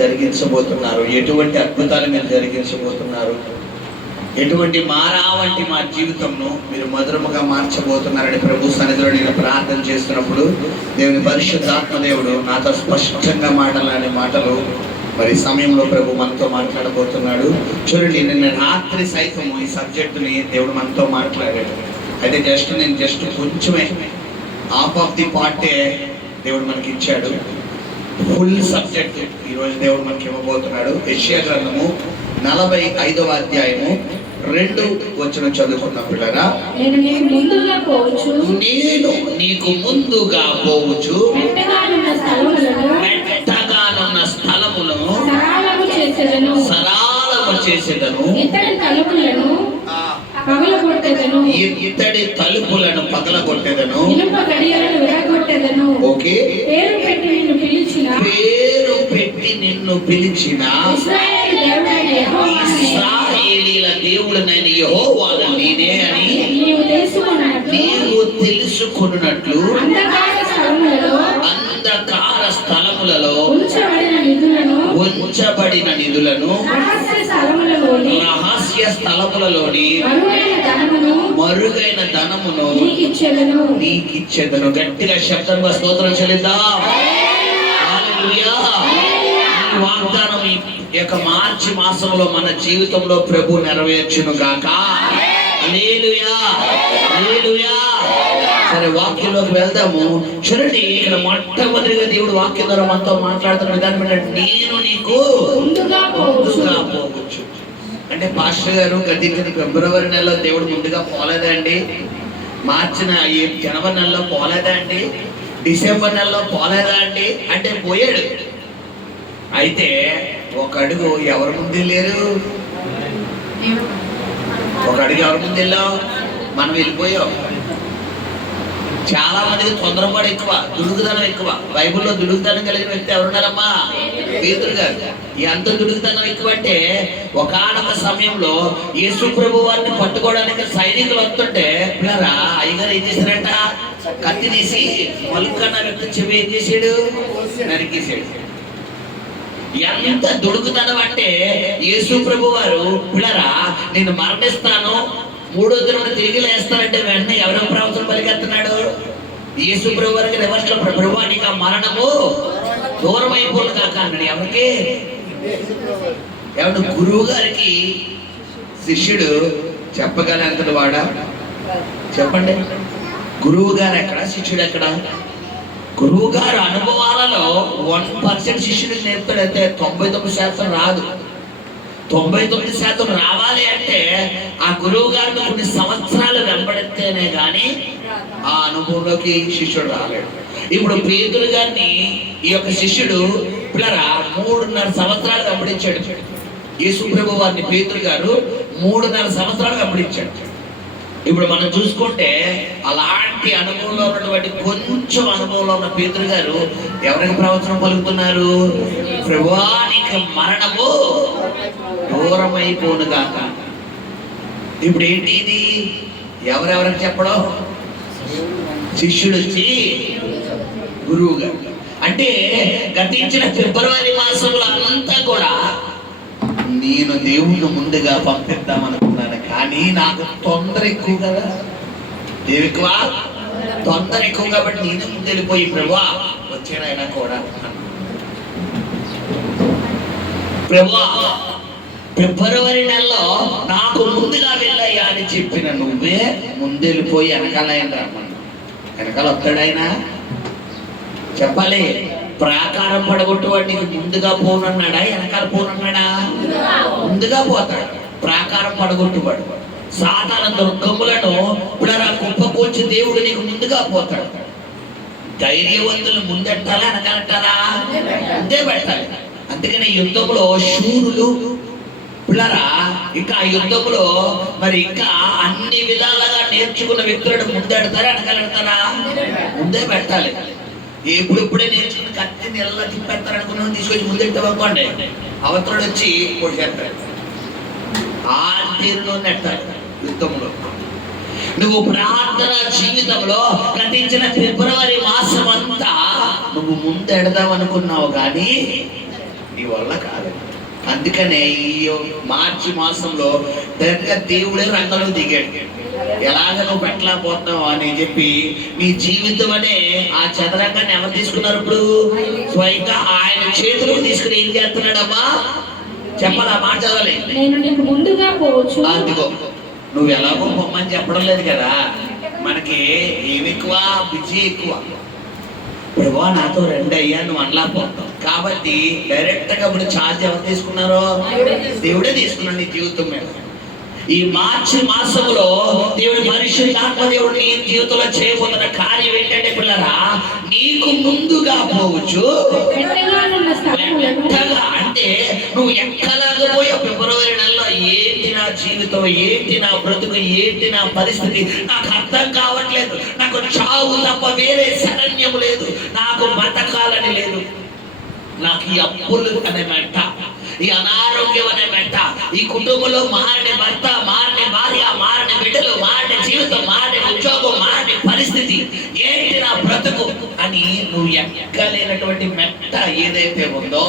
జరిగించబోతున్నారు, ఎటువంటి అద్భుతాలు మీరు జరిగించబోతున్నారు, ఎటువంటి వంటి మా జీవితంను మీరు మధురముగా మార్చబోతున్నారని ప్రభు సన్నిధిలో నేను ప్రార్థన చేస్తున్నప్పుడు దేవుని పరిశుద్ధాత్మ దేవుడు నాతో స్పష్టంగా మాటలాడే మాటలు మరి సమయంలో ప్రభు మనతో మాట్లాడబోతున్నాడు. చూడండి, నిన్న రాత్రి సైతం ఈ సబ్జెక్టుని దేవుడు మనతో మాట్లాడాడు. అయితే నేను కొంచెమే హాఫ్ ఆఫ్ ది పార్టే దేవుడు మనకి ఇచ్చాడు. ఫుల్ సబ్జెక్ట్ ఈరోజు దేవుడు మనకి ఇవ్వబోతున్నాడు. యెషయా గ్రంథము 45వ అధ్యాయము 2 వచనం చదువుకున్న పిల్లరా, నేను నీకు ముందుగా పోవచ్చు, మెట్టగానున్న స్థలములను సరాలము చేసేదను, ఇత్తడి తలుపులను పగలగొట్టెదను. ఓకే, పేరు పెట్టి నిన్ను పిలిచిన ఇశ్రాయేలీల దేవుడనైన యెహోవాను నేనే అని నీవు తెలుసుకొనున్నట్లు అంధకార స్థలములలో ఉంచబడిన నిధులను రహస్య స్థలములలోని మరుగైన ధనమును నీకిచ్చెదను. గట్టిగా శబ్దంగా స్తోత్రం చెల్లిద్దాం. హల్లెలూయా. ఈ వాగ్దానం ఈ యొక్క మార్చి మాసంలో మన జీవితంలో ప్రభు నెరవేర్చును గాక. హల్లెలూయా, హల్లెలూయా. సరే, వాక్యంలోకి వెళ్దాము. చూడండి, ఇక్కడ మొట్టమొదటిగా దేవుడు వాక్యం ద్వారా మనతో మాట్లాడుతున్న విధానం ఏంటంటే, నేను నీకు ముందుగా పోవచ్చు. అంటే పాస్టర్ గారు గతించిన ఫిబ్రవరి నెలలో దేవుడు ముందుగా పోలేదా అండి? మార్చిన ఈ జనవరి నెలలో పోలేదా అండి? డిసెంబర్ నెలలో పోలేదా అండి? అంటే పోయాడు. అయితే ఒక అడుగు ఎవరి ముందు వెళ్ళారు? ఒక అడుగు ఎవరి ముందు వెళ్ళాం? మనం వెళ్ళిపోయాం. చాలా మందికి తొందరపాటు ఎక్కువ, దుడుకుతనం ఎక్కువ. బైబిల్లో దుడుకుతనం కలిగిన వ్యక్తి ఎవరున్నారమ్మా? పేతురు గారు. ఎంత దుడుకుతనం ఎక్కువ అంటే, ఒకానొక సమయంలో యేసు ప్రభు వారిని పట్టుకోవడానికి సైనికులు వస్తుంటే పిల్లరా అయ్యగారు ఏం చేశారంట? కత్తి తీసి మలుకన్న వ్యక్తి చెవి ఏం చేశాడు? నరికేశాడు. ఎంత దుడుకుతనం అంటే, యేసు ప్రభు వారు పిల్లరా నేను మరణిస్తాను, 3వ దినం తిరిగి లేస్తానంటే వెంటనే ఎవరో ప్రవచనం పలికెత్తున్నాడు? యేసు ప్రభు వారికి రివర్స్ లో, ప్రభువా నీకు ఆ మరణము దూరం అయిపోను కాక అన్నాడు. ఎవరికి? ఎవరు? గురువు గారికి శిష్యుడు చెప్పగలంతటి వాడా? చెప్పండి. గురువు గారు ఎక్కడ, శిష్యుడు ఎక్కడ? గురువు గారు అనుభవాలలో 1% శిష్యుడికి నేర్పుతాడైతే 99% రాదు. 99% రావాలి అంటే ఆ గురువు గారిని కొన్ని సంవత్సరాలు వెంబడితేనే గాని ఆ అనుభవంలోకి శిష్యుడు రాలేడు. ఇప్పుడు పేతురు గారిని ఈ యొక్క శిష్యుడు పిల్లరా 3.5 సంవత్సరాలు వెంబడించాడు. యేసు ప్రభు వారిని పేతురు గారు 3.5 సంవత్సరాలు వెంబడించాడు. ఇప్పుడు మనం చూసుకుంటే అలాంటి అనుభవంలో ఉన్నటువంటి కొంచెం అనుభవంలో ఉన్న పేతురు గారు ఎవరికి ప్రవచనం పలుకుతున్నారు? ప్రభువా నీకు మరణము దూరమైపోను గాక. ఇప్పుడు ఏంటి ఇది? ఎవరెవరికి చెప్పడం? శిష్యుడు వచ్చి గురువు గారు. అంటే గతించిన ఫిబ్రవరి మాసంలో అంతా కూడా నేను దేవుణ్ణి ముందుగా పంపిద్దాం అనుకున్నాను, కానీ నాకు తొందర ఎక్కువ కదా. దేవుడికి తొందర ఎక్కువ కాబట్టి నేను ముందు వెళ్ళిపోయి ప్రభువా వచ్చాడైనా కూడా ప్రభువా ఫిబ్రవరి నెలలో నాకు ముందుగా వెళ్ళయ్యా అని చెప్పిన నువ్వే ముందెళ్ళిపోయి వెనకాలైన రమ్మన్నా. వెనకాల వస్తాడైనా చెప్పాలి. ప్రాకారం పడగొట్టు వాడికి ముందుగా పోనన్నాడా? వెనకాల పోనన్నాడా? ముందుగా పోతాడు. ప్రాకారం పడగొట్టువాడు సాధారణ దుర్గములను ఇప్పుడు కుప్పకూల్చి దేవుడు నీకు ముందుగా పోతాడు. ధైర్యవంతులు ముందెట్టాలా వెనకాలంటారా? ముందే పెట్టాలి. అందుకని యుద్ధంలో శూరులు పిల్లరా ఇంకా యుద్ధంలో మరి ఇంకా అన్ని విధాలుగా నేర్చుకున్న వ్యక్తులను ముందెడతారా వెనకాలంటారా? ముందే పెట్టాలి. ఎప్పుడెప్పుడే నేర్చుకున్న కత్తిని ఎలా తిప్పెడతారు అనుకున్నాను తీసుకొచ్చి ముందెట్టవనుకోండి, అవతరుడు వచ్చి కొట్టేస్తాడు. ఆ తీరులో నెట్టాడు యుద్ధంలో. నువ్వు ప్రార్థన జీవితంలో గతించిన ఫిబ్రవరి మాసం అంతా నువ్వు ముందెడదాం అనుకున్నావు, కానీ నీ వల్ల కాదు. అందుకనే ఈ మార్చి మాసంలో డైరెక్ట్గా దేవుడే రంగంలో దిగాడు. ఎలాగ నువ్వు పెట్టలేకపోతున్నావు అని చెప్పి నీ జీవితం అనే ఆ చదరంగాన్ని ఎవరు తీసుకున్నారు? ఇప్పుడు స్వయంగా ఆయన చేతులకు తీసుకుని ఏం చేస్తున్నాడమ్మా చెప్పాలి, ఆ మాట చదవాలి. నేను నీకు ముందుగా పోవచ్చు. అందుకో నువ్వు ఎలాగో పొమ్మని చెప్పడం లేదు కదా, మనకి ఏమి ఎక్కువ, బిజీ ఎక్కువ. ప్రభువా నాతో రండి అయ్యా నువ్వు అనలేకపోతావు కాబట్టి డైరెక్ట్ గా ఇప్పుడు ఛార్జ్ ఎవరు తీసుకున్నారో? దేవుడే తీసుకున్నాడు నీ జీవితం మీద. ఈ మార్చి మాసంలో దేవుడి పరిశుద్ధాత్మ దేవుడు నీ జీవితంలో చేయబోతున్న కార్యం ఏంటంటే పిల్లరా, నీకు ముందుగా పోవచ్చు. అంటే నువ్వు ఎక్కలేకపోయా ఫిబ్రవరి నెలలో ఏంటి నా జీవితం, ఏంటి నా బ్రతుకు, ఏంటి నా పరిస్థితి, నాకు అర్థం కావట్లేదు, నాకు చావు తప్ప వేరే శరణ్యం లేదు, నాకు బతకాలని లేదు, నాకు ఈ అప్పులు అనే మెంట, ఈ అనారోగ్యం అనే మెంట, ఈ కుటుంబంలో మారని భర్త, మారని భార్య, మారని బిడ్డలు, మారని జీవితం, మారని ఉద్యోగం, మారని పరిస్థితి, ఏంటి నా బ్రతుకు అని నువ్వు ఎక్కలేనటువంటి మెట్ట ఏదైతే ఉందో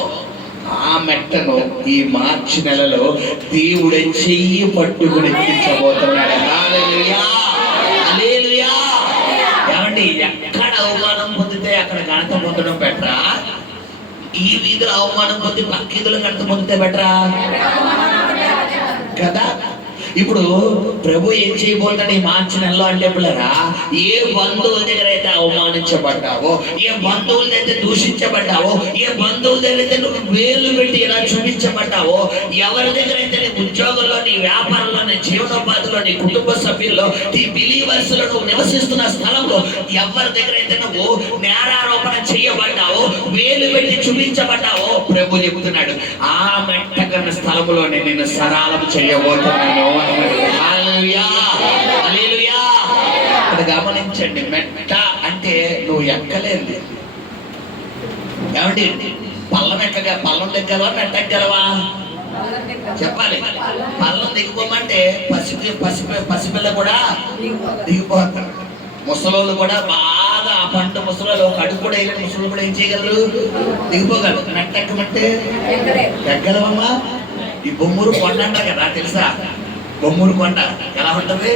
ఆ మెట్టను ఈ మార్చి నెలలో దేవుడే చెయ్యి పట్టుకుని ఎక్కించబోతున్నాడు. హల్లెలూయా, హల్లెలూయా. ఏమండి, ఎక్కడ అవమానం పొందితే అక్కడ ఘనత పొందడం బెటరా? ఈ వీధిలో అవమానం పొంది పక్కీదులు ఘనత పొందితే బెటరా కదా? ఇప్పుడు ప్రభు ఏం చేయబోతున్నాడు ఈ మార్చి నెలలో అంటే పిల్లరా, ఏ బంధువుల దగ్గర అయితే అవమానించబడ్డావో, ఏ బంధువుల దగ్గర దూషించబడ్డావో, ఏ బంధువుల దగ్గర అయితే నువ్వు వేలు పెట్టి ఇలా చూపించబడ్డావో, ఎవరి దగ్గర అయితే నీ ఉద్యోగంలో, నీ వ్యాపారంలో, నీ జీవనోపాధిలో, నీ కుటుంబ సభ్యుల్లో, నీ బిలీవర్స్ లో నువ్వు నివసిస్తున్న స్థలంలో ఎవరి దగ్గర అయితే నువ్వు నేరారోపణ చేయబడ్డావో, వేలు పెట్టి చూపించబడ్డావో, ప్రభు చెబుతున్నాడు ఆ మెట్టగన్న స్థలంలోనే నేను సరాలం చేయబోతున్నాను. హల్లెలూయా, హల్లెలూయా. ఇక్కడ గమనించండి, మెట్ట అంటే నువ్వు ఎక్కలేదు. ఏమండి, పల్లం దిగ్గలవా మెట్ట ఎక్కగలవా చెప్పాలి. పల్లం దిగిపోమంటే పసిపిల్ల కూడా దిగిపోతారు. ముసలోళ్ళు కూడా బాగా ఆ పంట ముసలోళ్ళు ఒక అడుగు కూడా వేయలేని ముసలు కూడా ఏం చేయగలరు? దిగిపోగలరు. మెట్ట ఎక్కమంటే ఎక్కగలవమ్మా. ఈ బొమ్మూరు కొండ అంటారు కదా, తెలుసా? బొమ్మూరు కొండ ఎలా ఉంటుంది?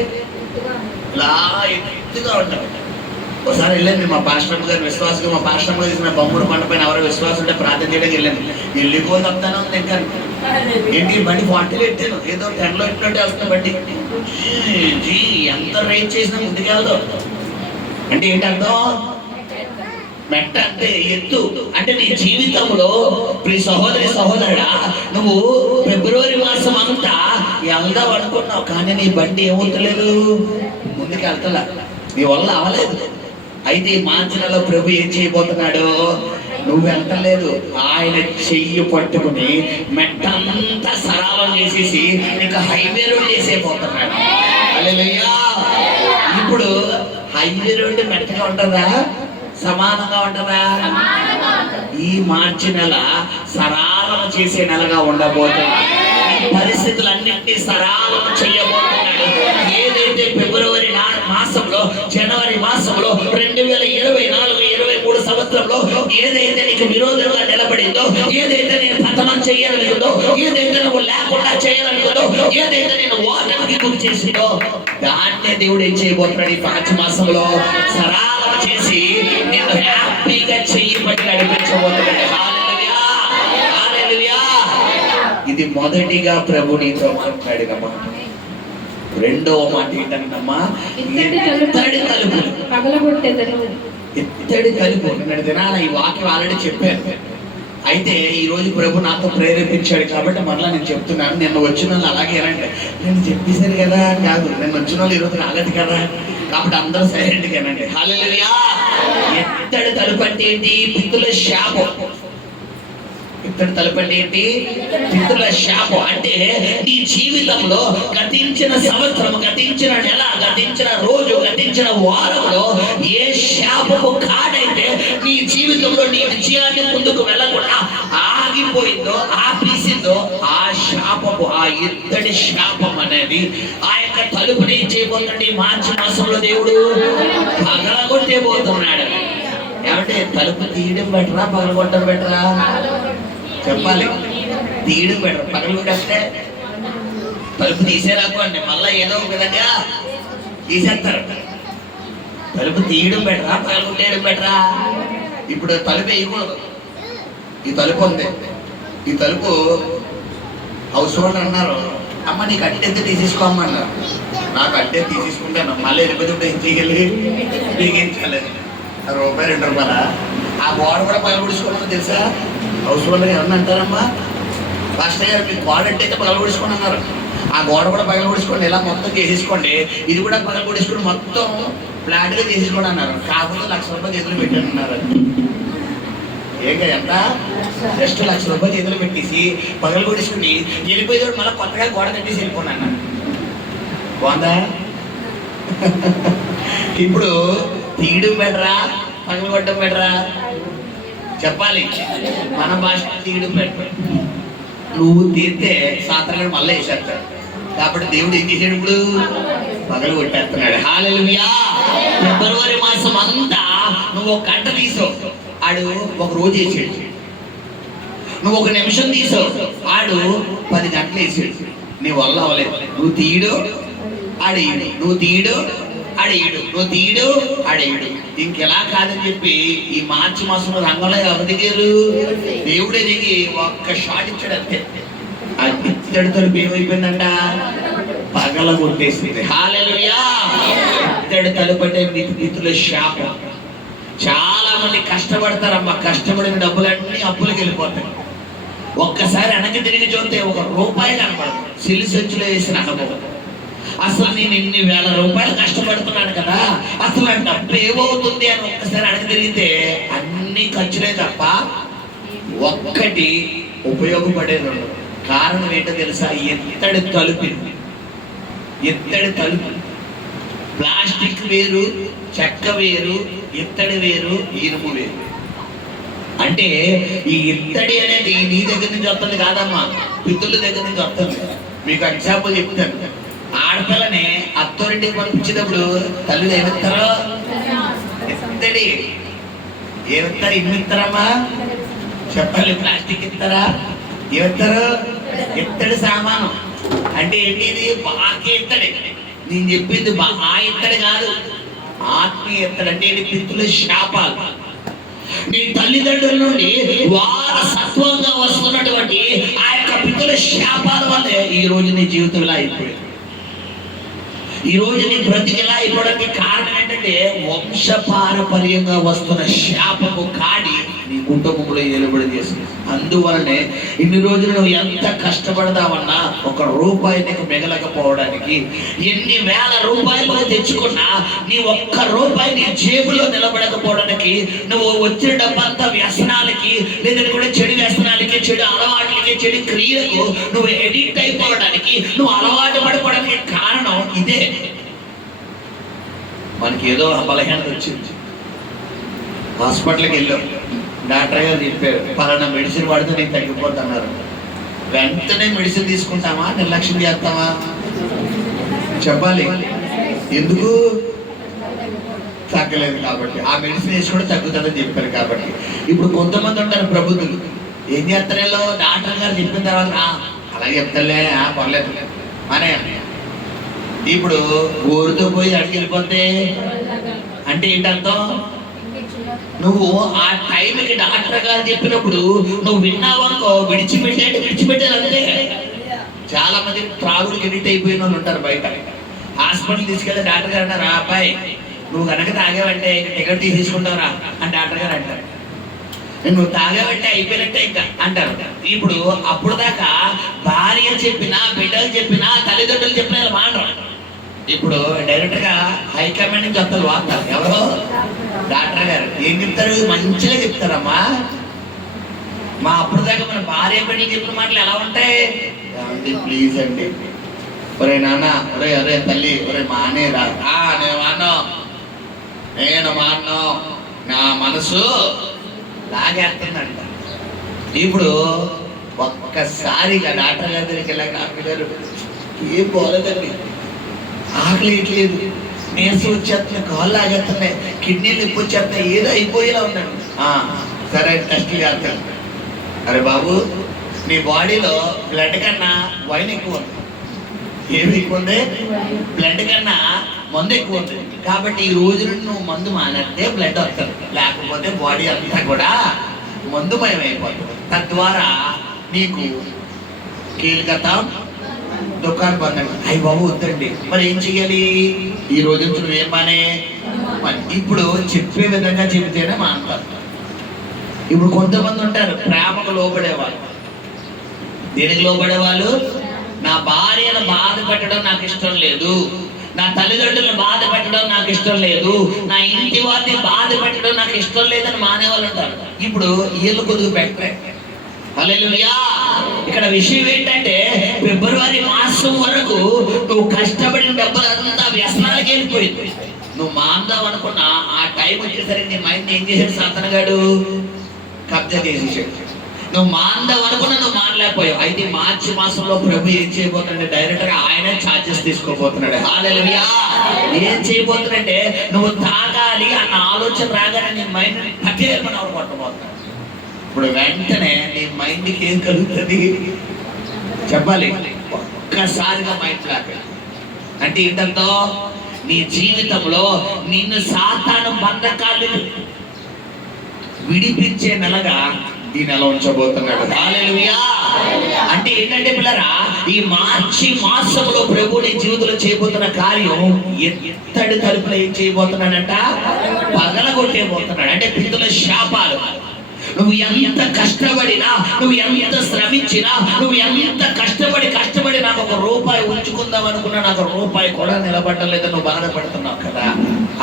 ఇలా ఎత్తుగా ఉంటుంది. ఒకసారి వెళ్ళాను మా పాస్టమ్ గారు విశ్వాసంగా, మా పాస్టమ్ గారు తీసిన బొమ్మూరు కొండ పైన ఎవరో విశ్వాసం ఉంటే ప్రార్థన చేయడానికి వెళ్ళాను. వెళ్ళిపోతాను ఉంది ఇంకా ఏంటి బండి 40 ఎట్టాను, ఏదో 10లో ఎట్టినట్టే వస్తున్నా బండి. జీ ఎంత రేట్ చేసినా ముందుకెళ్దాం అంటే ఏంటి అర్థం? మెట్ట అంటే ఎత్తు. అంటే నీ జీవితంలో ప్రియ సహోదరి సహోదరుడా, నువ్వు ఫిబ్రవరి మాసం అంతా వెళ్దాం అనుకున్నావు కానీ నీ బండి ఏమవుతలేదు, ముందుకు వెళ్తలా, నీ వల్ల అవలేదు. అయితే ఈ మార్చి నెలలో ప్రభు ఏం చేయబోతున్నాడు? నువ్వు వెళ్తలేదు, ఆయన చెయ్యి పట్టుకుని మెట్టంతా సరాలం చేసేసి నీకు హైవే రోడ్ చేసేపోతున్నాడు. హల్లెలూయా. ఇప్పుడు హైవే రోడ్ మెట్టగా ఉంటుందా, సమానంగా ఉంటుందా? ఈ మార్చి నెల సరాలం చేసే నెలగా ఉండబోతుంది. పరిస్థితులన్నింటినీ సరాలం చేయబోతున్నాడు. ఏదైతే ఫిబ్రవరి మాసంలో, జనవరి మాసంలో 2024-23 సంవత్సరంలో ఏదైతే నీకు విరోధంగా నిలబడిందో, ఏదైతే నేను పతనం చేయాలనుకుందో, ఏదైతే నువ్వు లేకుండా చేయాలనుకుందో, ఏదైతే నేను ఓటమికి గురి చేసిందో దాన్నే దేవుడు ఏం చేయబోతున్నాడు? ఈ మార్చి మాసంలో సరాలం చేసి నిన్ను హ్యాపీగా చెయ్యబట్టి నడిపించబోతున్నాడు. హల్లెలూయా, హల్లెలూయా. ఇది మొదటిగా ప్రభు నీతో మాట్లాడిన మాట. రెండవ మాట ఏంటంటమ్మా? ఇత్తడి తలుపు పగలగొట్టెదను. ఇత్తడి తలుపు. నిన్నటి దినాన ఈ వాక్యం ఆల్రెడీ చెప్పాను. అయితే ఈ రోజు ప్రభు నాతో ప్రేరేపించాడు కాబట్టి మరలా నేను చెప్తున్నాను. నిన్న వచ్చిన వాళ్ళు అలాగే రండి, నేను చెప్పేశాను కదా కాదు, నిన్న వచ్చిన వాళ్ళు ఈరోజు రాలేదు కదా కాబట్టి అందరూ సైలెంట్గా రండి. హల్లెలూయా. ఇత్తడి తలుపు అంటే ఏంటి? పితరుల శాపం. ఇత్తడి తలుపు అంటే ఏంటి? పితరుల శాపం. అంటే నీ జీవితంలో గతించిన సంవత్సరం, గతించిన నెల, గతించిన రోజు, గతించిన వారంలో ఏ శాపము కాడైతే నీ జీవితంలో నీ విజయాన్ని ముందుకు వెళ్ళకుండా ఆగిపోయిందో, ఆపేసిందో ఆ శాపము, ఆ ఇత్తడి శాపం అనేది ఆ యొక్క తలుపుని చేయబోతుంటే మార్చి మాసంలో దేవుడు పగలగొట్టేబోతున్నాడు. ఏమంటే తలుపు తీయడం బెటరా, పగలగొట్టడం బెటరా? చెప్పాలి. తీయడం బెటర్. పగలు కొట్టేస్తే తలుపు తీసేరాకండి, మళ్ళీ ఏదో ఒక విధంగా తీసేస్తారు. తలుపు తీయడం బెటరా పగలు కొట్టేయడం బెటరా? ఇప్పుడు తలుపు వేయకూడదు. ఈ తలుపు ఉంది, ఈ తలుపు హౌస్ ఓనర్ అన్నారు, అమ్మ నీకు అడ్డు ఎంత తీసేసుకోమన్నారు. నాకు అడ్డే తీసేసుకుంటాను, మళ్ళీ వెళ్ళిపోతుంటే ఏం చేయగలి బిగించలేదు. రూపాయలు 2 రూపాయల ఆ గోడ కూడా పగలగొడుచుకోవడం తెలుసా? హౌస్ ఓనర్ ఎవరన్నా అంటారమ్మా, ఫస్ట్ గారు మీకు గోడ అంటే అయితే పగలగొడుచుకోండి అన్నారు. ఆ గోడ కూడా పగలగొడుచుకోండి, ఇలా మొత్తం చేసేసుకోండి, ఇది కూడా పగలగొడుచుకోండి, మొత్తం ఫ్లాట్గా చేసేసుకోండి అన్నారు. కాకపోతే 1,00,000 రూపాయలు చేతులు పెట్టాను అన్నారు. ఏగా ఎంత? జస్ట్ 1,00,000 రూపాయలు చేతులు పెట్టేసి పగలగొడుచుకుని వెళ్ళిపోయేవాడు, మళ్ళీ కొత్తగా గోడ కట్టేసి వెళ్ళిపోండి అన్నారు. బాగుందా? ఇప్పుడు తీయడం బెటరా పగలగొట్టడం బెటరా? చెప్పాలి. మన భాష తీయడం బెటర్. నువ్వు తీస్తే సాత్రంగా మళ్ళీ వేసేస్తాడు. కాబట్టి దేవుడు ఏం చేసాడు? ఇప్పుడు పగలు కొట్టేస్తున్నాడు. హల్లెలూయా. ఫిబ్రవరి మాసం అంతా నువ్వు 1 గంట తీసావు, ఆడు 1 రోజు వేసాడు. నువ్వు 1 నిమిషం తీసావు, ఆడు 10 గంటలు వేసాడు. నీ వల్ల అవ్వలేదు. నువ్వు తీయడు ఆడేయుడు, నువ్వు తీయడు ఆడేయుడు, నువ్వు తీయడు ఆడేయుడు. ఇంకెలా కాదని చెప్పి ఈ మార్చి మాసంలో రంగంలో ఎవరు దిగారు? దేవుడే దిగి 1 షాట్ ఇచ్చాడు అంతే. ఆ ఇత్తడి తలుపు ఏమైపోయిందంట? పగల కొట్టేసింది. హల్లెలూయా. ఇత్తడి తలుపు అంటే మిత్రుల శాపం. చాలా మంది కష్టపడతారమ్మా, కష్టపడిన డబ్బులన్నీ అప్పులకి వెళ్ళిపోతాయి. ఒక్కసారి వెనక్కి తిరిగి చూస్తే 1 రూపాయి కనపడదు. సిలి సంచులో వేసిన అనుభవం. అసలు నేను ఇన్ని వేల రూపాయలు కష్టపడుతున్నాను కదా, అసలు ఆ డబ్బు ఏమవుతుంది అని ఒక్కసారి వెనక్కి తిరిగితే అన్ని ఖర్చులే తప్ప ఒక్కటి ఉపయోగపడేది ఉండదు. కారణం ఏంటో తెలుసా? ఇత్తడి తలుపు. ఇత్తడి తలుపు. ప్లాస్టిక్ వేరు, చెక్క వేరు, ఇత్తడి వేరు, ఇనుము వేరు. అంటే ఈ ఇత్తడి అనేది నీ దగ్గర నుంచి వస్తుంది కాదమ్మా, పితృల దగ్గర నుంచి వస్తుంది. మీకు ఎగ్జాంపుల్ చెప్తాను. ఆడపిల్లని అత్తోరింటికి పంపించేటప్పుడు తల్లులు ఏమిస్తారో? ఇత్తడి. ఏమిస్తారు? ఇన్ని ఇస్తారమ్మా? చెప్పాలి. ప్లాస్టిక్ ఇస్తారా? ఏమిస్తారు? ఇత్తడి సామాను. అంటే ఏంటి? ఇది బాగా ఇత్తడి. నేను చెప్పింది ఆ ఇత్తడి కాదు, ఆత్మీయ ఇత్తడి. అంటే ఏంటి? పితృల శాపాలు. నీ తల్లిదండ్రుల నుండి వారసత్వంగా వస్తున్నటువంటి ఆ యొక్క పితృల శాపాల వల్లే ఈ రోజు నీ జీవితం ఇలా అయిపోయింది. ఈ రోజు నీ బ్రతికి ఇలా అయిపోవడానికి కారణం ఏంటంటే వంశపారపర్యంగా వస్తున్న శాపము కాడి నీ కుటుంబంలో ఏలుబడి చేసింది. అందువలనే ఇన్ని రోజులు నువ్వు ఎంత కష్టపడదామన్నా 1 రూపాయి నీకు మిగలకపోవడానికి, ఎన్ని వేల రూపాయలు తెచ్చుకున్నా నీ 1 రూపాయి నీ జేబులో నిలబడకపోవడానికి, నువ్వు వచ్చిన డబ్బంతా వ్యసనాలకి, లేదంటే కూడా చెడు వ్యసనాలకి, చెడు అలవాట్లకి, చెడు క్రియలకు నువ్వు ఎడిక్ట్ అయిపోవడానికి, నువ్వు అలవాటు పడిపోవడానికి కారణం ఇదే. మనకి ఏదో బలహీనత వచ్చింది, హాస్పిటల్కి వెళ్ళాం, డాక్టర్ గారు చెప్పారు పలానా మెడిసిన్ వాడితే నీకు తగ్గిపోతున్నారు. వెంటనే మెడిసిన్ తీసుకుంటామా, నిర్లక్ష్యం చేస్తామా? చెప్పాలి. ఎందుకు? తగ్గలేదు కాబట్టి. ఆ మెడిసిన్ వేసి కూడా తగ్గుతుందని చెప్పారు కాబట్టి. ఇప్పుడు కొంతమంది ఉంటారు ప్రభుత్వం, ఏం చేస్తారో డాక్టర్ గారు చెప్పిన తర్వాత అలాగే చెప్తారులే, పర్లేదు అనే. ఇప్పుడు గోరుతో పోయి అడిగి వెళ్ళిపోతే అంటే ఏంటంతో? నువ్వు ఆ టైంకి డాక్టర్ గారు చెప్పినప్పుడు నువ్వు విన్నావనుకో, విడిచిపెట్టారు అంతే. చాలా మంది త్రాగులకు ఎడిట్ అయిపోయిన వాళ్ళు ఉంటారు బయట. హాస్పిటల్ తీసుకెళ్ళి డాక్టర్ గారు అన్నారు, అబ్బాయి నువ్వు కనుక తాగావంటే టికెట్ తీసుకుంటావురా అని డాక్టర్ గారు అంటారు. నువ్వు తాగావంటే అయిపోయినట్టే ఇంకా అంటారు. ఇప్పుడు అప్పుడు దాకా భార్య చెప్పినా, బిడ్డలు చెప్పినా, తల్లిదండ్రులు చెప్పినా ఇలా మాట్లాడు. ఇప్పుడు డైరెక్ట్ గా హైకమాండ్ నుంచి వస్తారు వార్తలు. ఎవరో డాక్టర్ గారు ఏం చెప్తారు? మంచిగా చెప్తారమ్మా. మా అప్పుడు దాకా మన భార్య బిడ్డలు చెప్పిన మాటలు ఎలా ఉంటాయి? ప్లీజ్ అండి, ఒరే నాన్న, ఒరే అరే తల్లి, ఒరే మానేరా. నేను మానో, నా మనసు లాగేస్తుందంట. ఇప్పుడు ఒక్కసారిగా డాక్టర్ గారి దగ్గరికి వెళ్ళాక డాక్టర్ గారు ఏం పోలేదండి, ఆకలి వేయట్లేదు, నీరసం వచ్చేస్తున్నాయి, కాళ్ళు ఆగేస్తున్నాయి, కిడ్నీలు నొప్పి వచ్చేస్తున్నాయి, ఏదో అయిపోయేలా ఉన్నాడు. సరే టెస్ట్ చేస్తాను. అరే బాబు, నీ బాడీలో బ్లడ్ కన్నా వైన్ ఎక్కువ ఉంది. ఏమి ఎక్కువ ఉంది? బ్లడ్ కన్నా మందు ఎక్కువ ఉంది. కాబట్టి ఈ రోజు నుండి నువ్వు మందు మానేస్తే బ్లడ్ వస్తుంది, లేకపోతే బాడీ అంతా కూడా మందుమయం అయిపోతుంది. తద్వారా నీకు కీలకతం దుఃఖాన్ని పొందండి. అయ్యి బాబు వద్దండి, మరి ఏం చెయ్యాలి? ఈ రోజు నుంచి నువ్వేం మానే? ఇప్పుడు చెప్పే విధంగా చెబితేనే మానతారు. ఇప్పుడు కొంతమంది ఉంటారు ప్రేమకు లోబడేవాళ్ళు. దేనికి లోబడేవాళ్ళు? నా భార్యను బాధ పెట్టడం నాకు ఇష్టం లేదు, నా తల్లిదండ్రులను బాధ పెట్టడం నాకు ఇష్టం లేదు, నా ఇంటి వారిని బాధ పెట్టడం నాకు ఇష్టం లేదని మానేవాళ్ళు ఉంటారు. ఇప్పుడు వీళ్ళు కొద్దిగా పెట్టే. హల్లెలూయా. ఇక్కడ విషయం ఏంటంటే ఫిబ్రవరి మాసం వరకు నువ్వు కష్టపడిన డబ్బులంతా వ్యసనాలకి వెళ్ళిపోయింది. నువ్వు మాందాం అనుకున్నా ఆ టైం వచ్చేసరికి నీ మైండ్ ఏం చేశాడు సాతనగాడు? కబ్జా చేసేసాడు. నువ్వు మాందాం అనుకున్నా నువ్వు మానలేకపోయావు. అయితే మార్చి మాసంలో ప్రభు ఏం చేయబోతున్నాడు? డైరెక్ట్ గా ఆయన ఛార్జెస్ తీసుకోబోతున్నాడు. హల్లెలూయా. ఏం చేయబోతున్నాడంటే నువ్వు తాగాలి అన్న ఆలోచన రాగానే నీ మైండ్ పట్టేయమని ఎవరు కొట్టబోతున్నాడు. ఇప్పుడు వెంటనే నీ మైండ్కి ఏం కలుగుతుంది చెప్పాలి? ఒక్కసారిగా మైండ్ బ్లాక్. అంటే ఏంటంతో నీ జీవితంలో నిన్ను సాతాను బంధకాలు విడిపించే నెలగా ఈ నెల ఉంచబోతున్నాడు. హల్లెలూయా. అంటే ఏంటంటే పిల్లరా, ఈ మార్చి మాసంలో ప్రభు నీ జీవితంలో చేయబోతున్న కార్యం ఎత్తడి తలుపులో ఏం చేయబోతున్నాడంట? పగలగొట్టేబోతున్నాడు. అంటే పితరుల శాపాలు, నువ్వు ఎంత కష్టపడినా, నువ్వు ఎంత శ్రమించినా, నువ్వు ఎంత కష్టపడి నాకు ఒక రూపాయి ఉంచుకుందాం అనుకున్నా నాకు రూపాయి కూడా నిలబడలేదు, నువ్వు బాధపడుతున్నావు కదా.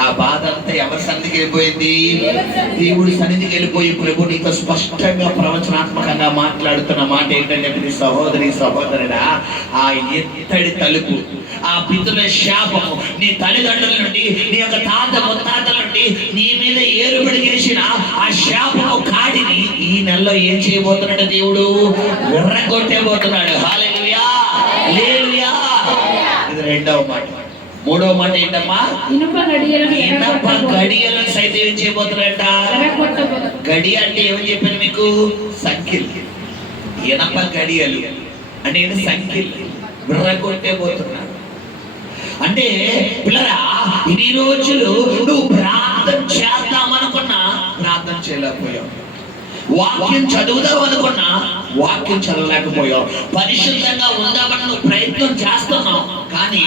ఆ బాధ అంతా ఎవరి సన్నిధికి వెళ్ళిపోయింది? దేవుడి సన్నిధికి వెళ్ళిపోయి ప్రభు నీతో స్పష్టంగా ప్రవచనాత్మకంగా మాట్లాడుతున్న మాట ఏంటంటే, నీ సహోదరుడా, ఆ ఎత్తడి తలుపు, ఆ పితరుల శాపము, నీ తల్లిదండ్రుల నుండి, నీ యొక్క తాత ముత్తాతల నుండి నీ మీద ఏలుబడి చేసిన ఆ శాపము కాడిని ఈ నెలలో ఏం చేయబోతున్నాడు? దేవుడు విర్రగొట్టేబోతున్నాడు. హల్లెలూయా. హల్లెలూయా. ఇది రెండవ మాట. మూడవ మాట ఏంటమ్మా? ఇనుప గడియలను సైతం ఏం చేయబోతున్నాడట? గడి అంటే ఏమని చెప్పాను మీకు? సంఖ్యలు. ఇనప గడియలు అంటే సంఖ్యలు విర్రగొట్టేబోతున్నాడు. అంటే పిల్లరా, ఇన్ని రోజులు నువ్వు ప్రార్థన చేద్దాం అనుకున్నా ప్రార్థన చేయలేకపోయావు, వాక్యం చదువుదాం అనుకున్నా వాక్యం చదవలేకపోయావు, పరిశుద్ధంగా ఉందామని నువ్వు ప్రయత్నం చేస్తున్నావు, కానీ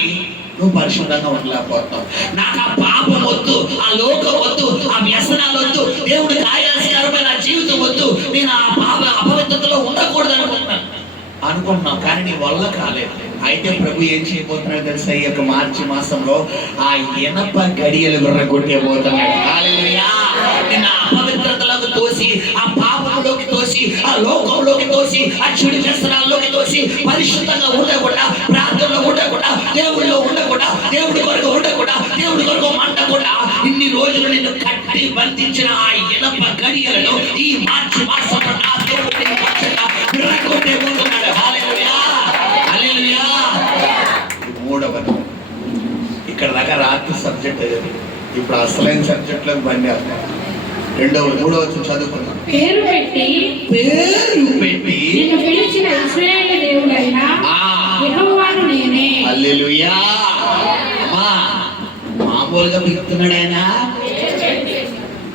నువ్వు పరిశుద్ధంగా ఉండలేకపోతున్నావు. నాకు ఆ పాపం వద్దు, ఆ లోకం వద్దు, ఆ వ్యసనాలు వద్దు, దేవుడికి ఆయాసకరమైన జీవితం వద్దు, నేను ఆ పాప అపవిత్రతలో ఉండకూడదు అనుకుంటున్నావు, కానీ నీ వల్ల కాలేదు. అయితే ప్రభు ఏం చేయబోతున్నాడు తెలుసా? ఈ యొక్క మార్చి మాసంలో ఆ ఇనప గడియలు విర్రగొట్టేబోతున్నాడు. హల్లెలూయా. నిన్న అపవిత్రతలోకి తోసి, ఆ పాపంలోకి తోసి, ఆ లోకంలోకి తోసి, ఆ చెడు వ్యసనాల్లోకి తోసి, పరిశుద్ధంగా ఉండకుండా, ప్రార్థనలో ఉండకుండా, దేవుడిలో ఉండకుండా, దేవుడి కొరకు ఉండకుండా, దేవుడి కొరకు మండకుండా ఇన్ని రోజులు నిన్ను కట్టి బంధించిన ఆ ఇనప గడియలను ఈ మార్చి మాసంలో నా దేవుడి విర్రగొట్టేబోతున్నాడు. హల్లెలూయా. హల్లెలూయా. మూడవది, ఇక్కడ దాకా రాత్రి సబ్జెక్ట్ అయ్యేది, ఇప్పుడు అసలైన సబ్జెక్టులకు బండి అవుతాయి. మూడవది చదువుకుందాం. పేరు పెట్టి నిన్ను పిలిచిన ఇశ్రాయేలు దేవుడైన యెహోవాను నేనే. హల్లెలూయా. అమ్మా, మామూలుగా పిలుస్తున్నాడు ఆయన.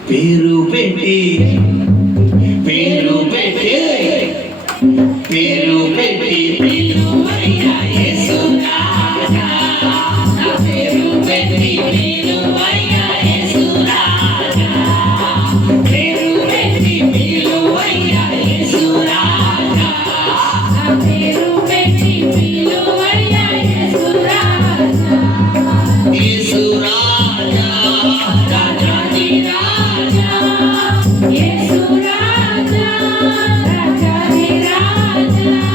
పేరు పెట్టి పిలువయ్యా యేసు రాజా, పేరు పెట్టి పిలువయ్యా యేసు రాజా, పేరు పెట్టి పిలువయ్యా యేసు రాజా, పేరు పెట్టి పిలువయ్యా యేసు రాజా, యేసు రాజా, రాజాది రాజా, యేసు రాజా, రాజాది రాజా.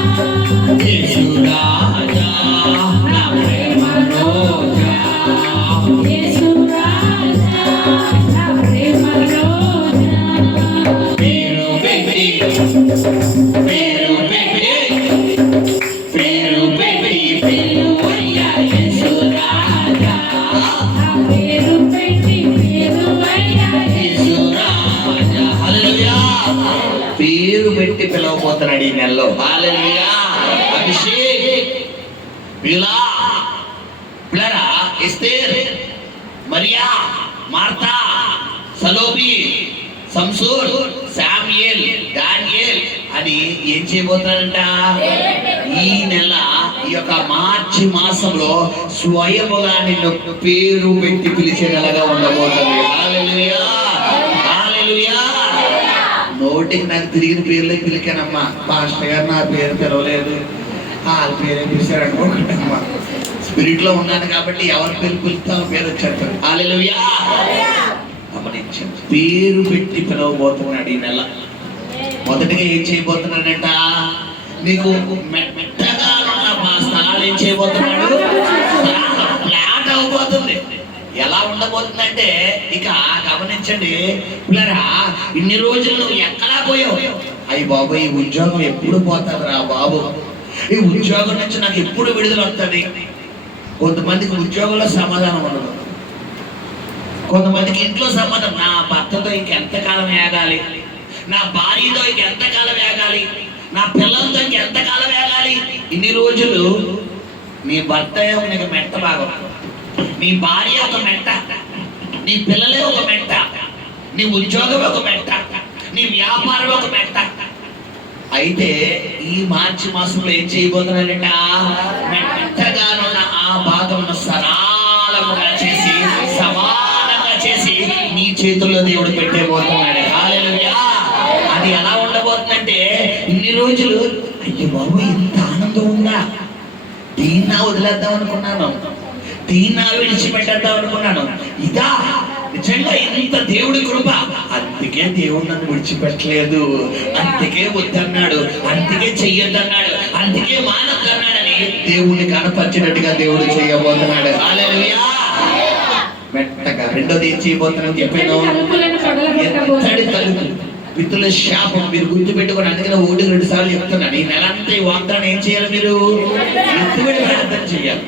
హల్లెలూయా. అభిషేక్, బిలా, పిల్లరా, ఎస్తేర్, మరియా, మార్తా, సలోమి, సంసోన్, శామ్యూయేల్, దానియేల్ అని ఏం చేయబోతున్నారంట? ఈ నెల ఈ యొక్క మార్చి మాసంలో స్వయముగా నిన్ను పేరు పెట్టి పిలిచే నెలగా ఉండబోతుంది. హల్లెలూయా, హల్లెలూయా. నోటికి నాకు తిరిగిన పేర్లే పిలికానమ్మా. పాస్టర్ గారు నా పేరు పిలవలేదు, వాళ్ళ పేరే పిలిచారు అనుకోకండమ్మా. స్పిరిట్ లో ఉన్నాను కాబట్టి ఎవరి పేరు పిలుస్తా పేరు వచ్చారు. హల్లెలూయా. గమనించండి, పేరు పెట్టి పిలవబోతున్నాడు ఈ నెల. మొదటిగా ఏం చేయబోతున్నాడంట? నీకు మెట్టగా ఉన్న మా స్థలాలు ఏం చేయబోతున్నాడు? ఫ్లాట్ అవబోతుంది. ఎలా ఉండబోతుందంటే ఇక గమనించండి పిల్లరా, ఇన్ని రోజులు నువ్వు ఎక్కడా పోయావు? అయ్యి బాబు, ఈ ఉద్యోగం ఎప్పుడు పోతుంది రా బాబు, ఈ ఉద్యోగం నుంచి నాకు ఎప్పుడు విడుదల వస్తుంది. కొంతమందికి ఉద్యోగంలో సమాధానం ఉండదు, కొంతమందికి ఇంట్లో సమాధానం, నా భర్తతో ఇంకెంతకాలం ఏగాలి, నా భార్యతో ఇంకెంతకాలం ఏగాలి, నా పిల్లలతో ఇంకెంతకాలం ఏగాలి. ఇన్ని రోజులు నీ భర్త నీకు మెట్ట భాగం, నీ భార్య ఒక మెట్ట, నీ పిల్లలే ఒక మెట్ట, నీ ఉద్యోగం ఒక మెట్ట, నీ వ్యాపారం ఒక మెట్ట. అయితే ఈ మార్చి మాసంలో ఏం చేయబోతున్నాడంట? మెట్టగానున్న ఆ భాగమును సరళముగా చేసి సమానంగా చేసి నీ చేతుల్లో దేవుడు పెట్టేబోతున్నాడు. హల్లెలూయా. అది ఎలా ఉండబోతుందంటే, ఇన్ని రోజులు అయ్యో బాబు ఇంత ఆనందం ఉందా, దీన్నా వదిలేద్దాం అనుకున్నాను, దీన్నా విడిచిపెట్టేద్దాం అనుకున్నాను, ఇదా నిజంగా ఇంత దేవుడి కృప. అందుకే దేవుడు నన్ను విడిచిపెట్టలేదు, అందుకే వద్దన్నాడు, అందుకే చెయ్యొద్దన్నాడు, అందుకే మానొద్దన్నాడని దేవుడిని కనపరిచినట్టుగా దేవుడు చేయబోతున్నాడు. హల్లెలూయా. మెట్టగా రెండోది ఏం చేయబోతున్నాను చెప్పాను? ఎత్తడి తలుపు, విత్తుల శాపం. మీరు గుర్తు పెట్టుకుని అందుకనే 1-2 సార్లు చెప్తున్నాను. ఈ నెలంతా ఈ వాగ్దానం ఏం చేయాలి? మీరు ఎత్తుబడి ప్రార్థన చేయాలి,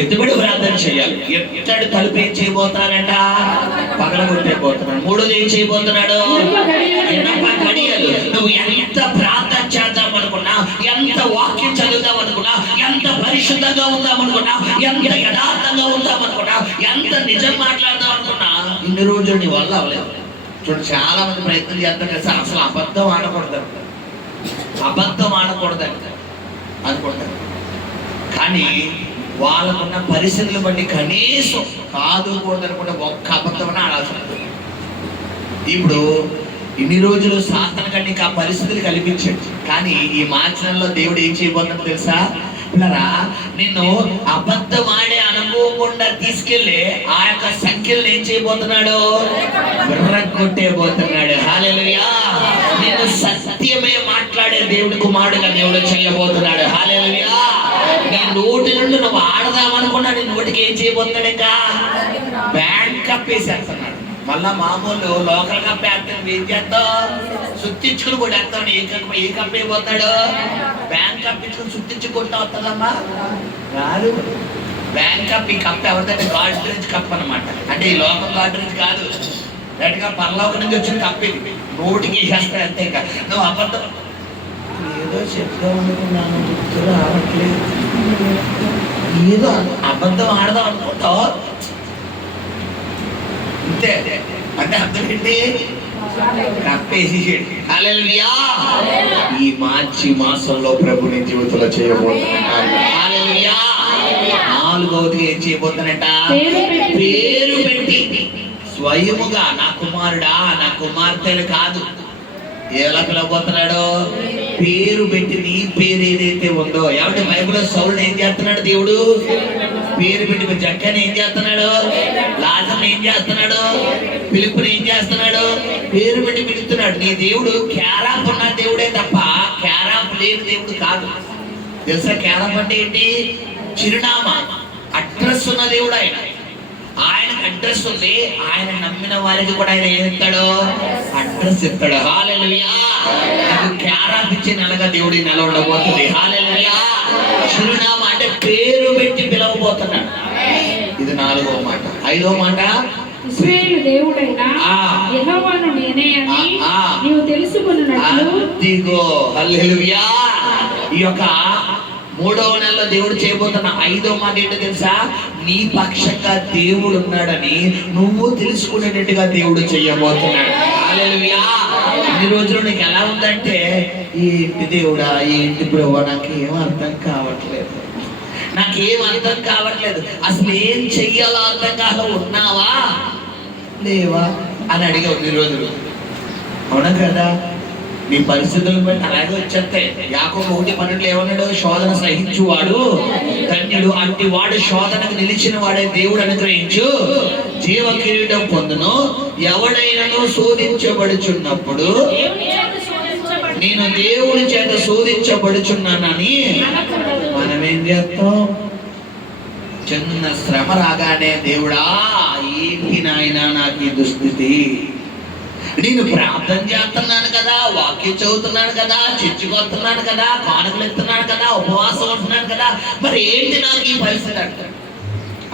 ఎత్తుబడి ప్రార్థన చేయాలి. ఎత్తడి తలుపు ఏం చేయబోతున్నాడంట? పగలగొట్టేపోతున్నాడు. మూడోది ఏం చేయబోతున్నాడు? ఇనప గడియలు. నువ్వు ఎంత ప్రార్థన చేద్దాం అనుకున్నా, ఎంత వాక్యం చదువుదాం అనుకున్నా, ఎంత పరిశుద్ధంగా ఉందాం అనుకున్నా, ఎంత యథార్థంగా ఉందాం అనుకున్నా, ఎంత నిజం మాట్లాడదాం అనుకున్నా, ఇన్ని రోజులు నీ వల్ల అవ్వలేదు. చూడు, చాలా మంది ప్రయత్నం చేస్తారు కదా, అసలు అబద్ధం ఆడకూడదు, అబద్ధం ఆడకూడదు అనుకుంటారు. కానీ వాళ్ళకున్న పరిస్థితులు బట్టి కనీసం కాదు కూడదనుకుంటే ఒక్క అబద్ధమని ఆడాల్సి ఉంటుంది. ఇప్పుడు ఇన్ని రోజులు సాధన కంటే ఆ పరిస్థితులు కల్పించాడు. కానీ ఈ మార్చడంలో దేవుడు ఏం చేయబోతున్నాడు తెలుసా పిల్లరా? నిన్ను అబద్ధం ఆడే అనుభవం గుండా తీసుకెళ్ళి ఆ యొక్క సంఖ్యలను ఏం చేయబోతున్నాడు? విర్రగొట్టేబోతున్నాడు. హల్లెలూయా. నిన్ను సత్యమే మాట్లాడే దేవుడి కుమారుడుగా దేవుడు చేయబోతున్నాడు. హల్లెలూయా. నీ నోటి నుండి నువ్వు ఆడదామనుకున్నా నీ నోటికి ఏం చేయబోతున్నాడు? ఇంకా బ్యాంక్ కప్పేసేస్తున్నాడు. మళ్ళా మామూలు లోకల్ కప్ వేస్తాను, ఏం చేస్తావు? సుత్తించుకుని కూడా వేస్తాను. ఏ కప్ అయిపోతాడు? బ్యాంక్ కప్పించుకుని సుత్తించుకుంటా వస్తుందమ్మా, రాదు. బ్యాంక్ కప్, ఈ కప్ ఎవరిదంటే గాడ్రేజ్ కప్ అనమాట. అంటే ఈ లోకల్ గాడ్రేజ్ కాదు, డైరెక్ట్గా పరలోకం నుంచి వచ్చిన కప్ ఇది. నోటికి వేసేస్తాడు అంతే. ఇంకా నువ్వు అబద్ధం ఏదో చెప్తావు అనుకున్నాను, గుర్తు రావట్లేదు, ఏదో అబద్ధం ఆడదాం అనుకుంటావు అంతే. అంటే అర్థం ఏంటి? కప్పేసి. హల్లెలూయా. ఈ మార్చి మాసంలో ప్రభు నీ జీవితంలో చేయబోతున్నాడు. హల్లెలూయా. నాలుగవది ఏం చేయబోతున్నట? పేరు పెట్టి స్వయముగా నా కుమారుడా, నా కుమార్తెలు కాదు, ఎలా పిలవబోతున్నాడు? పేరు పెట్టి నీ పేరు ఏదైతే ఉందో. ఏమంటే బైబిల్లో సౌలుని ఏం చేస్తున్నాడు దేవుడు? పేరు పెట్టి. జక్కని ఏం చేస్తున్నాడు? లాజర్ని ఏం చేస్తున్నాడు? పిలుపుని ఏం చేస్తున్నాడు? పేరు పెట్టి పిలుస్తున్నాడు. నీ దేవుడు క్యారాప్ ఉన్న దేవుడే తప్ప క్యారాప్ లేని దేవుడు కాదు. తెలుసా క్యారాప్ అంటే ఏంటి? చిరునామా, అడ్రస్ ఉన్న దేవుడు ఆయన. ఆయనకు అడ్రస్ ఉంది. ఆయన నమ్మిన వారికి కూడా ఆయన ఏం ఇస్తాడు? అడ్రస్ ఇస్తాడు. హల్లెలూయా. నీకు క్యారాప్ ఇచ్చే నెలగా దేవుడి నెల ఉండబోతుంది. హల్లెలూయా. చిరునామా అంటే పేరు పెట్టి పిలవబోతున్నాడు. ఇది 4వ మాట. 5వ మాట, ఇశ్రాయేలు దేవుడైన ఆ. యెహోవాను నేనే అని ఆ. నీవు తెలుసుకున్నట్లు అదిగో హల్లెలూయా. ఈ యొక్క 3వ నెలలో దేవుడు చేయబోతున్న 5వ మాట ఏంటో తెలుసా? నీ పక్షంగా దేవుడు ఉన్నాడని నువ్వు తెలుసుకునేటట్టుగా దేవుడు చేయబోతున్నాడు. హల్లెలూయా. ఈ రోజులో నీకు ఎలా ఉందంటే, ఏంటి దేవుడా, ఏంటి ప్రభువా, నాకేం అర్థం కావట్లేదు, నాకేం అర్థం కావట్లేదు, అసలు ఏం చెయ్యాలో అర్థం కాక ఉన్నావా లేవా అని అడిగావు ఈ రోజులు. అవునా కదా? నీ పరిస్థితులను బట్టి అలాగే వచ్చేస్తాయి. యాకోబు 1:12 ఏమన్నాడు? శోధన సహించువాడు ధన్యుడు, అట్టి వాడు శోధనకు నిలిచిన వాడే దేవుడు అనుగ్రహించు జీవ కిరీటం పొందును. ఎవడైనను శోధించబడుచున్నప్పుడు నేను దేవుడి చేత శోధించబడుచున్నానని మనం ఏం చేస్తాం? చిన్న శ్రమ రాగానే దేవుడా ఏంటి నాయనా నాకు ఈ దుస్థితి, నేను ప్రార్థన చేస్తున్నాను కదా, వాక్యం చదువుతున్నాను కదా, చర్చికి వస్తున్నాను కదా, కానుకలు ఎత్తున్నాను కదా, ఉపవాసం ఉంటున్నాను కదా, మరి ఏంటి నాకు ఈ పరిస్థితి అంటారు.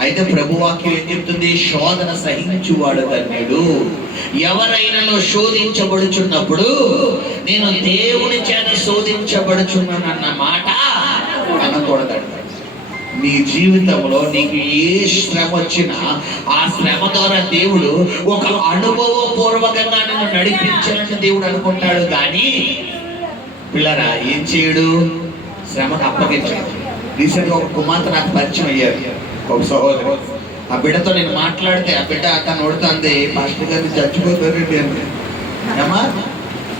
అయితే ప్రభు వాక్యం ఏం చెప్తుంది? శోధన సహించువాడు ధన్యుడు. ఎవరైనాను శోధించబడుచున్నప్పుడు నేను దేవుని చేత శోధించబడుచున్నానన్న మాట అనకూడదంట. నీ జీవితంలో నీకు ఏ శ్రమ వచ్చినా ఆ శ్రమ ద్వారా దేవుడు ఒక అనుభవపూర్వకంగా నన్ను నడిపించాలని దేవుడు అనుకుంటాడు. కానీ పిల్లరా ఏం చేయడు? శ్రమకు అప్పగించాడు. రీసెంట్గా ఒక కుమార్తె నాకు పరిచయం అయ్యారు, ఒక సహోదరు. ఆ బిడ్డతో నేను మాట్లాడితే ఆ బిడ్డ తను ఓడుతుంది, పాస్టర్ గారిని చచ్చిపోతారండి అని. ఏమా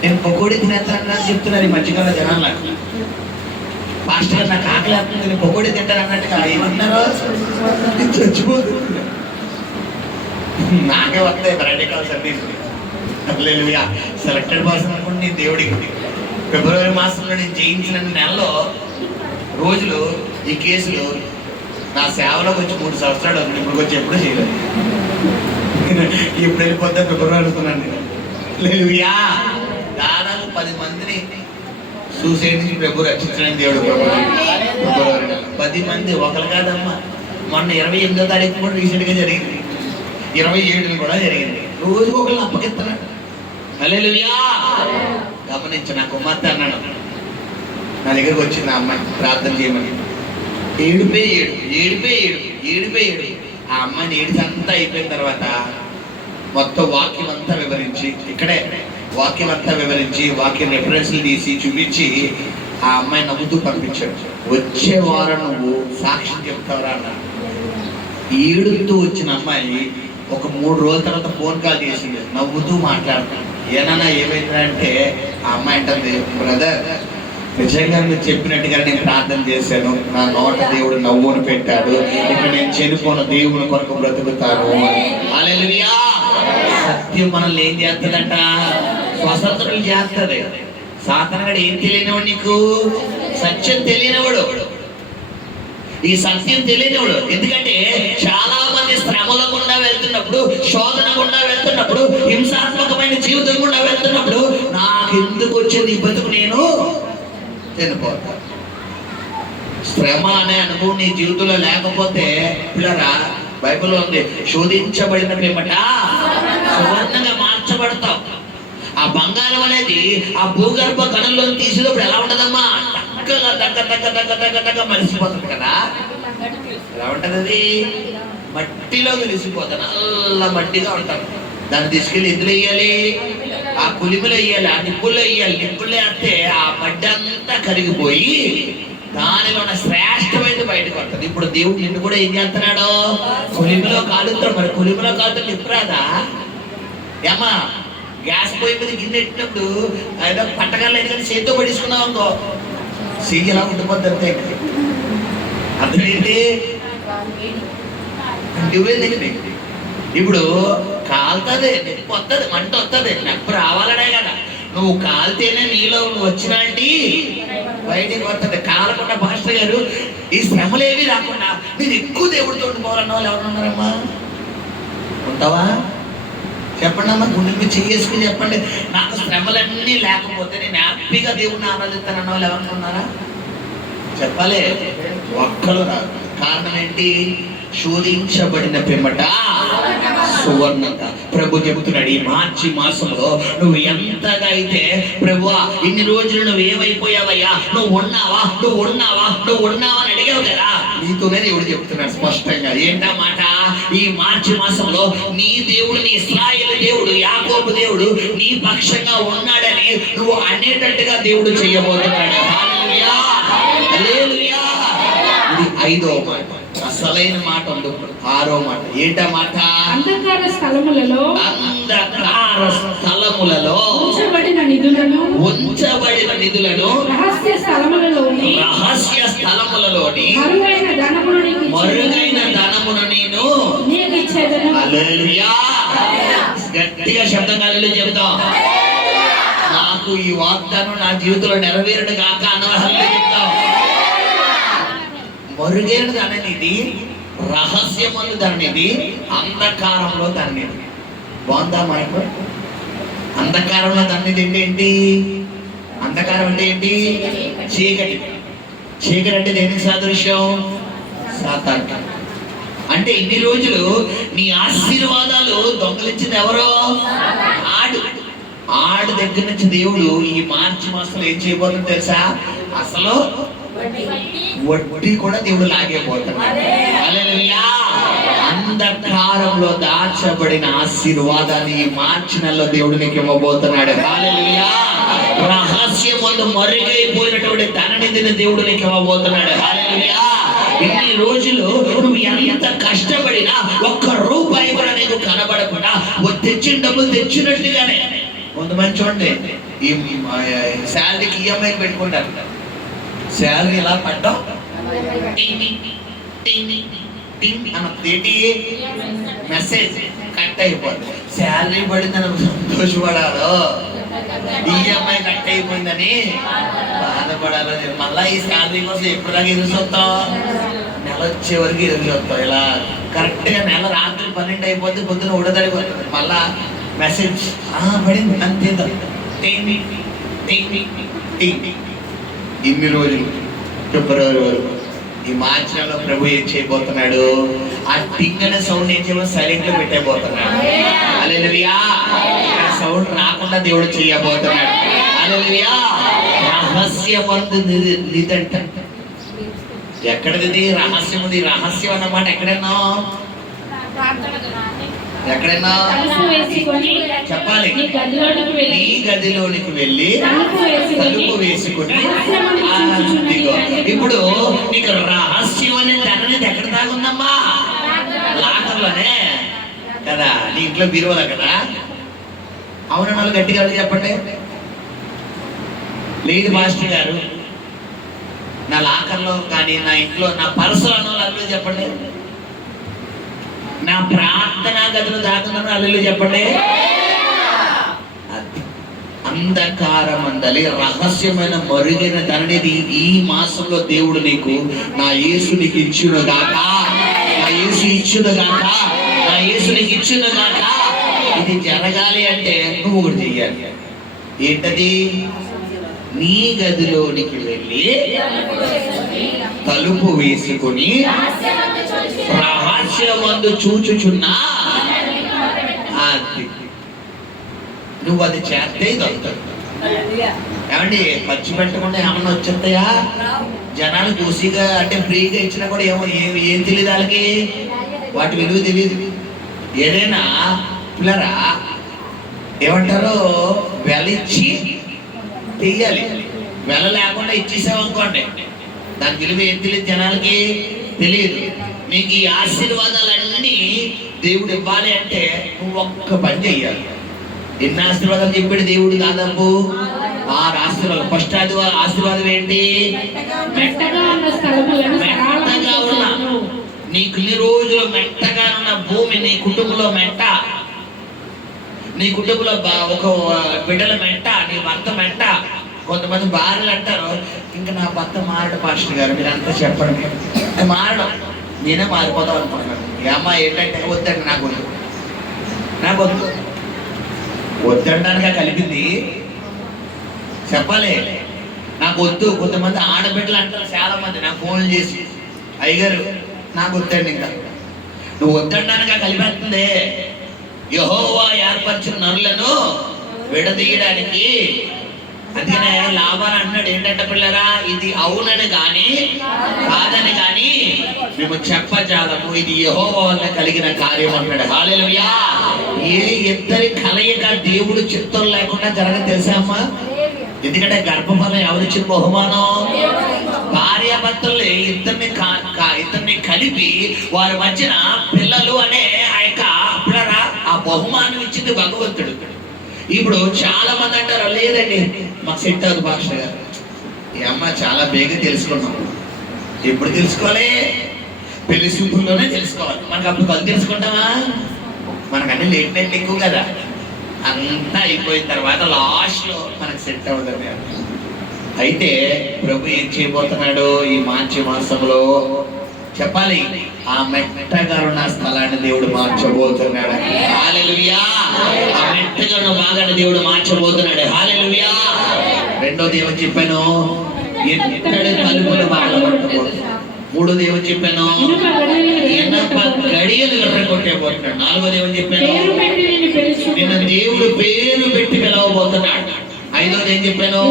నేను పకోడీ తినేస్తానని చెప్తున్నారు ఈ మధ్యకాల జనాలు. నాకు పాస్టర్ గారు నాకు ఆకలి అవుతుంది, నేను పకోడీ తింటాను అన్నట్టుగా ఏమన్నారు? చచ్చిపోతుంది. నాకే వస్తాయి వెరైటీ కాల్స్ అన్ని. హల్లెలూయా. సెలెక్టెడ్ పర్సన్ అనుకోండి నేను దేవుడికి. ఫిబ్రవరి మాసంలో నేను జయించిన నెలలో రోజులు ఈ కేసులు నా సేవలోకి వచ్చి 3 సంవత్సరాలు అవుతుంది. ఇప్పుడు వచ్చి ఎప్పుడు చేయలేదు. ఇప్పుడు వెళ్ళిపోతే ఫిబ్రవరి అనుకున్నాను నేను. హల్లెలూయా. దాదాపు 10 మందిని సూసైడ్ నుంచి ప్రభు రక్షించడానికి దేవుడు. ఫిబ్రవరి 10 మంది, ఒకరు కాదమ్మా. మొన్న 28వ తారీఖు కూడా రీసెంట్గా జరిగింది, 27ని కూడా జరిగింది. రోజు ఒకరిని అప్పగిస్తున్నాడు. హల్లెలూయా. గమనించు, నా కుమార్తె అన్నాడు, నా దగ్గరకు వచ్చింది ఆ అమ్మాయి ప్రార్థన చేయమని. ఏడుపే ఏడు. ఆ అమ్మాయిని ఏడుసంతా అయిపోయిన తర్వాత మొత్తం వాక్యం అంతా వివరించి, ఇక్కడే వాక్యం అంతా వివరించి, వాక్యం రెఫరెన్స్లు తీసి చూపించి ఆ అమ్మాయి నవ్వుతూ పంపించాడు. వచ్చే వారం నువ్వు సాక్ష్యం చెప్తావరా అన్నాడు. ఏడుతూ వచ్చిన అమ్మాయి ఒక 3 రోజుల తర్వాత ఫోన్ కాల్ చేసింది, నవ్వుతూ మాట్లాడుతాను. ఏనన్నా ఏమైందంటే ఆ అమ్మాయి అంటుంది, బ్రదర్ నిజంగా మీరు చెప్పినట్టుగా నేను ప్రార్థన చేశాను, నా నోట దేవుడు నవ్వును పెట్టాడు, ఇక నేను చనిపోయిన దేవుని కొరకు బ్రతుకుతాను. హల్లెలూయా. సత్యం మనల్ని ఏం చేస్తుందంట? స్వతంత్రులు చేస్తుంది. సాతానుగాడు ఏం తెలియనివాడు? నీకు సత్యం తెలియనివాడు, ఈ సత్యం తెలియనివాడు. ఎందుకంటే చాలా మంది శ్రమల గుండా వెళ్తున్నప్పుడు, శోధన గుండా వెళ్తున్నప్పుడు, హింసాత్మకమైన జీవితం గుండా వెళ్తున్నప్పుడు నాకు ఎందుకు వచ్చింది ఈ బతుకు, నేను చనిపోతా. శ్రమ అనే అనుభవం నీ జీవితంలో లేకపోతే పిల్లరా, బైబిల్లో ఉంది, శోధించబడిన పిమ్మట సువర్ణంగా మార్చబడతావు. ఆ బంగారం అనేది ఆ భూగర్భ కణంలో తీసేటప్పుడు ఎలా ఉంటదమ్మా? చక్కగా దగ్గ మలిసిపోతుంది కదా. ఎలా ఉంటది అది? మట్టిలో కలిసిపోతుంది, నల్ల మట్టిగా ఉంటాను. దాన్ని తీసుకెళ్ళి ఎందులో వేయాలి? ఆ కులిమిలో వేయాలి, ఆ నిప్పుల్లో వేయాలి. నిప్పుల్లో వేస్తే ఆ మడ్డి అంతా కరిగిపోయి దానిలో ఉన్న శ్రేష్టమైనది బయటకు వస్తుంది. ఇప్పుడు దేవుడు నిన్ను కూడా ఏం చేస్తున్నాడు? కులిమిలో కాలుతాడు. మరి కులిమిలో కాలుతో నిప్పు రాదా? ఏమా గ్యాస్ పొయ్యి మీద గిన్నె ఎట్టినప్పుడు ఏదో పట్టగల కానీ చేతితో పట్టించుకున్నావు అనుకో, చెయ్యి ఎలా ఉండిపోద్ది అంతే. అర్థమేంటి? నువ్వేంది? ఇప్పుడు కాలుతుంది, నిప్పు వస్తుంది, మంట వస్తుంది, నెప్పు రావాలనే కదా. నువ్వు కాలితేనే నీలో వచ్చినట్టు బయటికి వస్తుంది. కాలకుండా పాస్టర్ గారు ఈ శ్రమలేవి రాకుండా నేను ఎక్కువ దేవుడితో ఉండిపోవాలన్న వాళ్ళు ఎవరు ఉన్నారమ్మా? ఉంటావా? చెప్పండి అమ్మా, గుండె మీద చేసుకుని చెప్పండి. నాకు శ్రమలన్నీ లేకపోతే నేను హ్యాపీగా దేవుడిని ఆరాధిస్తానన్న వాళ్ళు ఎవరు ఉన్నారా? చెప్పాలి. ఒక్కరు రాదు. కారణం ఏంటి? శోధించబడిన పిమ్మట సువర్ణంగా. ప్రభు చెబుతున్నాడు, ఈ మార్చి మాసంలో నువ్వు ఎంతగా అయితే ప్రభువా ఇన్ని రోజులు నువ్వు ఏమైపోయావయ్యా, నువ్వు ఉన్నావా అని అడిగావు కదా, నీతోనే దేవుడు చెప్తున్నాడు స్పష్టంగా. ఏంటా మాట? ఈ మార్చి మాసంలో నీ దేవుడు, నీ ఇశ్రాయేలు దేవుడు, యాకోబు దేవుడు నీ పక్షంగా ఉన్నాడని నువ్వు అనేటట్టుగా దేవుడు చేయబోతున్నాడు. హల్లెలూయా, హల్లెలూయా. ఇది 5వ మాట. అసలైన మాట ఉంది 6వ మాట. ఏంటా మాట? అంధకార స్థలములలో ఉంచబడిన నిధులను రహస్య స్థలములలోని మరుగైన ధనమును నేను నీకు ఇచ్చేదను. హల్లెలూయా. గట్టిగా శబ్దం కలిగి చెబుతాం. నాకు ఈ వాగ్దానం నా జీవితంలో నెరవేరుడు కాక అన్నవాళ్ళు చెప్తాం. మరుగైన దానిది, రహస్యములు దానిది, అంధకారంలో దానిది. బాగుందా మాట? అంధకారంలో దానిది ఏంటి? అంధకారం అంటే ఏంటి? చీకటి. చీకటి అంటే దేనికి సాదృశ్యం? సాతాను. అంటే ఇన్ని రోజులు నీ ఆశీర్వాదాలు దొంగలించింది ఎవరో? ఆడు దగ్గర నుంచి దేవుడు ఈ మార్చి మాసంలో ఏం చేయబోతుంది తెలుసా? అసలు వడ్డీ కూడా దేవుడు లాగేపోతున్నాడు. హల్లెలూయా. అంధకారంలో దాచబడిన ఆశీర్వాదాన్ని ఈ మార్చి నెలలో దేవుడు నీకు ఇవ్వబోతున్నాడు. హల్లెలూయా. రహస్యమందు మరుగైపోయినటువంటి ధననిధిని దేవుడు నీకు ఇవ్వబోతున్నాడు. హల్లెలూయా. ఇన్ని రోజులు నువ్వు ఎంత కష్టపడినా ఒక్క రూపాయి కూడా నీకు కనబడకుండా తెచ్చిన డబ్బులు తెచ్చినట్టుగానే. కొంతమంది చూడండి, ఈ శాలరీకి ఈఎంఐ పెట్టుకుంటారు. శాలరీ ఎలా పడ్డాం ఏంటి మెసేజ్ కట్ అయిపోతుంది. శాలరీ పడిందని సంతోషపడాలో, ఈఎంఐ కట్ అయిపోయిందని బాధపడాలో. మళ్ళా ఈ శాలరీ కోసం ఎప్పుడుదాకా ఎదురు చూస్తాం? నెల వచ్చే వరకు ఎదురు చూస్తాం. ఇలా కరెక్ట్గా నెల రాత్రి 12 అయిపోతే పొద్దున ఉడదడిపోతుంది. మళ్ళా మెసేజ్ పడింది అంతే. ఇన్ని రోజులు ఫిబ్రవరి వరకు ఈ మార్చి నెలలో ప్రభు ఏం చేయబోతున్నాడు? ఆ టింగ్ అనే సౌండ్ ఏం చేయబో సైలెంట్ లో పెట్టేబోతున్నాడు. హల్లెలూయా. సౌండ్ రాకుండా దేవుడు చేయబోతున్నాడు. హల్లెలూయా. రహస్యమందు నిధంట. ఎక్కడది రహస్యముది? రహస్యం అన్నమాట ఎక్కడైనా చెప్పాలి. నీ గదిలోనికి వెళ్ళి తలుపు వేసుకుని. ఇప్పుడు నీకు రహస్యం అనే ధననేది ఎక్కడ దాగుందమ్మా? లాకర్లోనే కదా, నీ ఇంట్లో బీరువాల కదా. అవునా? వాళ్ళు గట్టిగా చెప్పండి. లేదు మాస్టర్ గారు, నా లాకర్లో కానీ నా ఇంట్లో నా పర్సులో అన్న వాళ్ళు చెప్పండి. నా ప్రార్థనా గదిలో దాగుందని అల్లు చెప్పండి. అంధకారం అందలి రహస్యమైన మరుగైన ధననిధి ఈ మాసంలో దేవుడు నీకు, నా యేసు నీకు ఇచ్చును గాక, నా యేసు ఇచ్చును గాక, నా యేసు నీకు ఇచ్చును గాక. ఇది జరగాలి అంటే నువ్వు ఒకటి చెయ్యాలి. ఏంటది? నీ గదిలోనికి వెళ్ళి తలుపు వేసుకొని రహస్యమందు చూచుచున్నా. నువ్వు అది చేస్తే ఇది అవుతుంది. ఏమండి, ఖర్చు పెట్టకుండా ఏమన్నా వచ్చేస్తాయా? జనాలు కూసిగా అంటే ఫ్రీగా ఇచ్చినా కూడా ఏం తెలియదు వాళ్ళకి, వాటి విలువ తెలియదు. ఏదైనా పిల్లరా ఏమంటారో వెలిచ్చి తెయ్యాలి. వెల లేకుండా ఇచ్చేసామనుకోండి, దాని విలువ ఏం తెలియదు, జనాలకి తెలియదు. నీకు ఈ ఆశీర్వాదాలన్నీ దేవుడు ఇవ్వాలి అంటే నువ్వు ఒక్క పని చెయ్యాలి. ఎన్ని ఆశీర్వాదాలు చెప్పాడు దేవుడు? దాదాపు 6 ఆశీర్వాదాలు. ఫస్ట్ ఆశీర్వాదం ఏంటి? మెట్టగా ఉన్న, నీకు ఇన్ని రోజులు మెట్టగా ఉన్న భూమి, నీ కుటుంబంలో మెట్ట, నీ కుటుంబంలో ఒక బిడ్డల మెట్ట, నీ భర్త మెట్ట. కొంతమంది భార్యలు అంటారు, ఇంకా నా భర్త మారడు పాస్టర్ గారు, మీరు అంతా చెప్పండి. మారడం నేనే మారిపోతాం అనుకుంటున్నాను. ఈ అమ్మాయి ఏంటంటే వద్దండి, నాకు వద్దు వద్దడానికి కలిపింది చెప్పాలి, నాకు వద్దు. కొంతమంది ఆడబిడ్డలు అంటారు, చాలా మంది నాకు ఫోన్ చేసి, అయ్యగారు నాకు వద్దండి, ఇంకా నువ్వు వద్దన్నానుగా కలిపేస్తుంది. యెహోవా ఏర్పరిచిన నరులను విడదీయడానికి. అందుకనే లాభాలు అంటున్నాడు ఏంటంటే పిల్లరా, ఇది అవునని కానీ కాదని కానీ మేము చెప్పజాలము, ఇది యెహోవా వల్ల కలిగిన కార్యం అంటాడు. హల్లెలూయా. ఏ ఇద్దరి కలయిక దేవుడు చిత్తం లేకుండా జరగదు తెలుసా అమ్మా? ఎందుకంటే గర్భఫలం ఎవరిచ్చిన బహుమానం? భార్యాభర్తలు ఇద్దరిని కలిపి వారి మధ్యన పిల్లలు అనే ఆ బహుమానం ఇచ్చింది భగవంతుడు. ఇప్పుడు చాలా మంది అంటారు, లేదండి మాకు సెట్ అవ్వదు పాస్టర్ గారు. ఈ అమ్మ చాలా బేగా తెలుసుకున్నాం. ఎప్పుడు తెలుసుకోవాలి? పెళ్లి చూపుల్లోనే తెలుసుకోవాలి. మనకు అప్పుడు కళ్ళు తెలుసుకుంటామా? మనకన్నీ లేట్ నైట్ ఎక్కువ కదా. అంతా అయిపోయిన తర్వాత లాస్ట్ లో మనకు సెట్ అవ్వదని. అయితే ప్రభు ఏం చేయబోతున్నాడు ఈ మార్చి మాసంలో చెప్పాలి? ఆ మెట్టగా ఉన్న స్థలాన్ని దేవుడు మార్చబోతున్నాడు. హల్లెలూయా. ఆ మెట్టగా ఉన్న భాగాన్ని దేవుడు మార్చబోతున్నాడు. హల్లెలూయా. రెండోది ఏమని చెప్పాను? ఎత్తడి తలుపులు పగలగొట్టబోతున్నాడు. మూడోది ఏమని చెప్పాను? ఇనప గడియలు విర్రగొట్టబోతున్నాడు. నాలుగోది ఏమని చెప్పాను? నిన్న దేవుడు పేరు పెట్టి పిలవబోతున్నాడు. ఐదోది ఏం చెప్పాను?